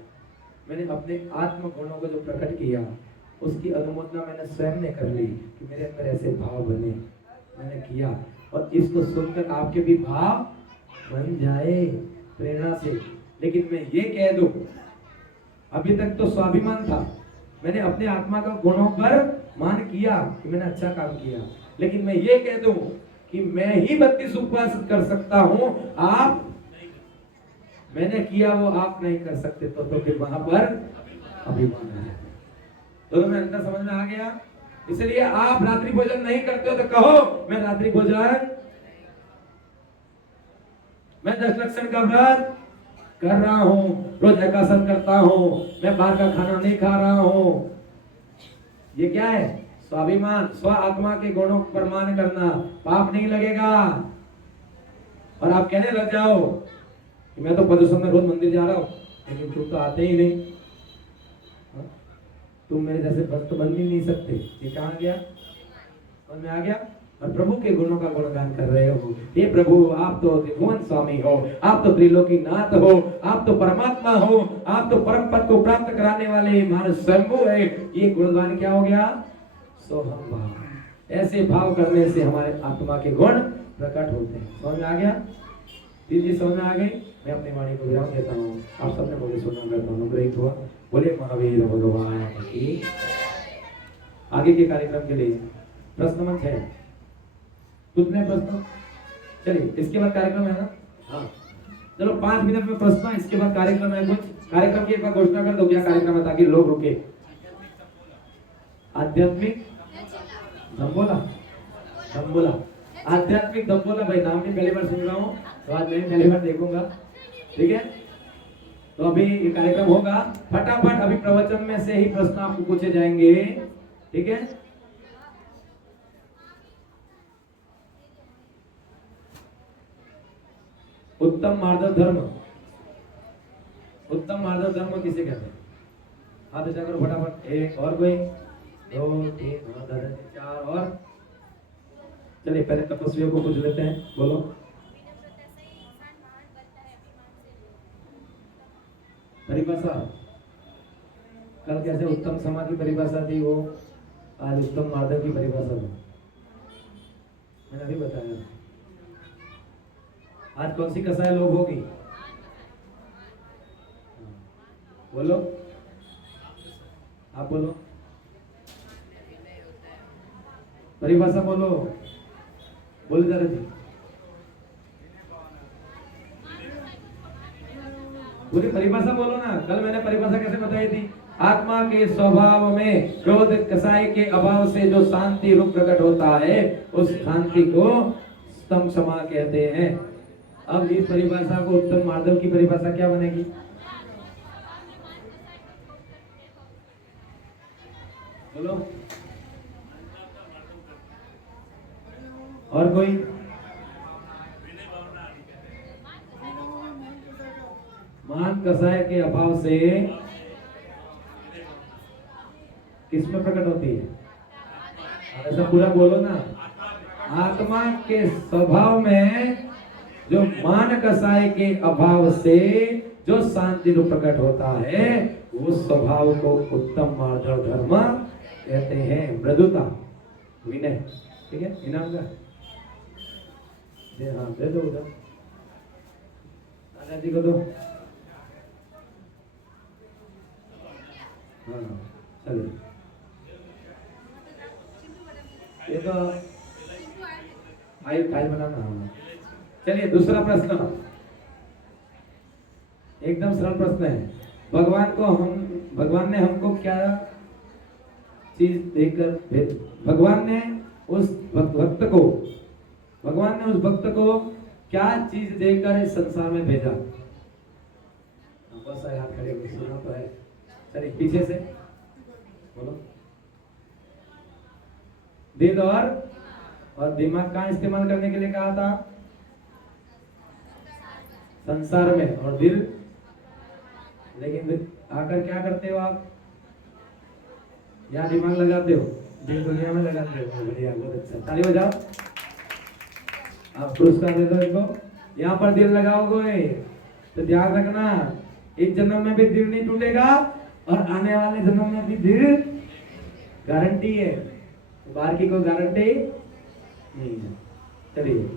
मैंने अपने आत्म गुणों को जो प्रकट किया उसकी अनुमोदना मैंने स्वयं ने कर ली कि मेरे अंदर ऐसे भाव बने, मैंने किया, और इसको सुनकर आपके भी भाव बन जाए प्रेरणा से। लेकिन मैं ये कह दूं, अभी तक तो स्वाभिमान था, मैंने अपने आत्मा का गुणों पर मान किया कि मैंने अच्छा काम किया, लेकिन मैं ये कह दूं कि मैं ही 32 उपवास कर सकता हूं, आप मैंने किया वो आप नहीं कर सकते, तो फिर वहां पर अभिमान है। तो मैं अंदर समझ में आ गया। इसलिए आप रात्रि भोजन नहीं करते हो तो कहो मैं रात्रि भोजन, मैं 10 लक्षण का व्रत कर रहा हूं, रोज एकासन करता हूं, मैं बाहर का खाना नहीं खा रहा हूं। ये क्या है? स्वाभिमान, स्व आत्मा के गुणों पर मान करना। पाप नहीं लगेगा। और आप कहने लग जाओ कि मैं तो प्रदूषण में रोज मंदिर जा रहा हूं, लेकिन तुम तो आते ही नहीं, तुम मेरे जैसे भक्त बन ही नहीं सकते। ये कहां गया? समझ में आ गया? और प्रभु के गुणों का गुणगान कर रहे हो। हे प्रभु, आप तो त्रिभुवन स्वामी हो, आप तो त्रिलोकी नाथ हो, आप तो परमात्मा हो, आप तो परम पद को प्राप्त कराने वाले महान स्वयंभू है। ये गुणगान क्या हो गया? सोहम भाव। ऐसे भाव करने से हमारे आत्मा के गुण प्रकट होते हैं। समझ में आ गया? जी समझ में आ गई? मैं अपनी वाणी को विराम देता हूँ। आप सबने मुझे सुना करता हूँ, अनुग्रहित हुआ। बोले महावीर भगवान की। आगे के कार्यक्रम के लिए प्रश्न मंच है, कितने प्रश्न? चलिए, इसके बाद कार्यक्रम है ना? हाँ, चलो 5 मिनट में प्रश्न, इसके बाद कार्यक्रम है। कुछ कार्यक्रम की एक बार घोषणा कर दो, क्या कार्यक्रम है, ताकि लोग रुके। आध्यात्मिक दम्बोला, दम्बोला, आध्यात्मिक दम्बोला। भाई नाम भी पहली बार सुन रहा हूँ, तो आज मैं पहली बार देखूंगा। ठीक है, तो अभी ये कार्यक्रम होगा। फटाफट अभी प्रवचन में से ही प्रश्न आपको पूछे जाएंगे। ठीक है, उत्तम मार्ग धर्म, उत्तम मार्ग धर्म किसे कहते हैं? हाथ उठा करो फटाफट। एक और, कोई 2 3 4 और। चलिए पहले तपस्वियों को पूछ लेते हैं, बोलो। परिभाषा कल कैसे उत्तम समा की परिभाषा थी, वो आज उत्तम माधव की परिभाषा थी, मैंने अभी बताया। आज कौन सी कसाय लोग होगी? बोलो, आप बोलो, परिभाषा बोलो, बोले जरा जी, पूरी परिभाषा बोलो ना। कल मैंने परिभाषा कैसे बताई थी? आत्मा के स्वभाव में क्रोध कसाय के अभाव से जो शांति रूप प्रकट होता है, उस शांति को स्तम क्षमा कहते हैं। अब इस परिभाषा को उत्तम माधव की परिभाषा क्या बनेगी? बोलो, और कोई? मान कसाय के अभाव से किसमें प्रकट होती है? ऐसा पूरा बोलो ना। आत्मा के स्वभाव में जो मान कसाय के अभाव से जो शांति रूप प्रकट होता है, उस स्वभाव को उत्तम मार्जव धर्म कहते हैं। मृदुता, विनय, ठीक है। इनाम का हाँ दे दो उधर, आजादी को दो। हाँ चलिए, ये तो फाइल फाइल बनाना। हाँ चलिए, दूसरा प्रश्न एकदम सरल प्रश्न है। भगवान ने हमको क्या चीज देकर भगवान ने उस भक्त को क्या चीज देकर इस संसार में भेजा? बस हाथ खड़े सुना तो है। चलिए पीछे से बोलो। दिल और दिमाग का इस्तेमाल करने के लिए कहा था संसार में, और दिल, लेकिन आकर क्या करते हो आप? यहाँ दिमाग लगाते हो, दिल दुनिया में लगाते हो। बढ़िया, बहुत अच्छा, ताली बजाओ। आप पुरस्कार दे दो इनको। यहाँ पर दिल लगाओगे तो ध्यान रखना, इस जन्म में भी दिल नहीं टूटेगा और आने वाले जन्म में भी दिल, गारंटी है। बाहर की कोई गारंटी नहीं है। चलिए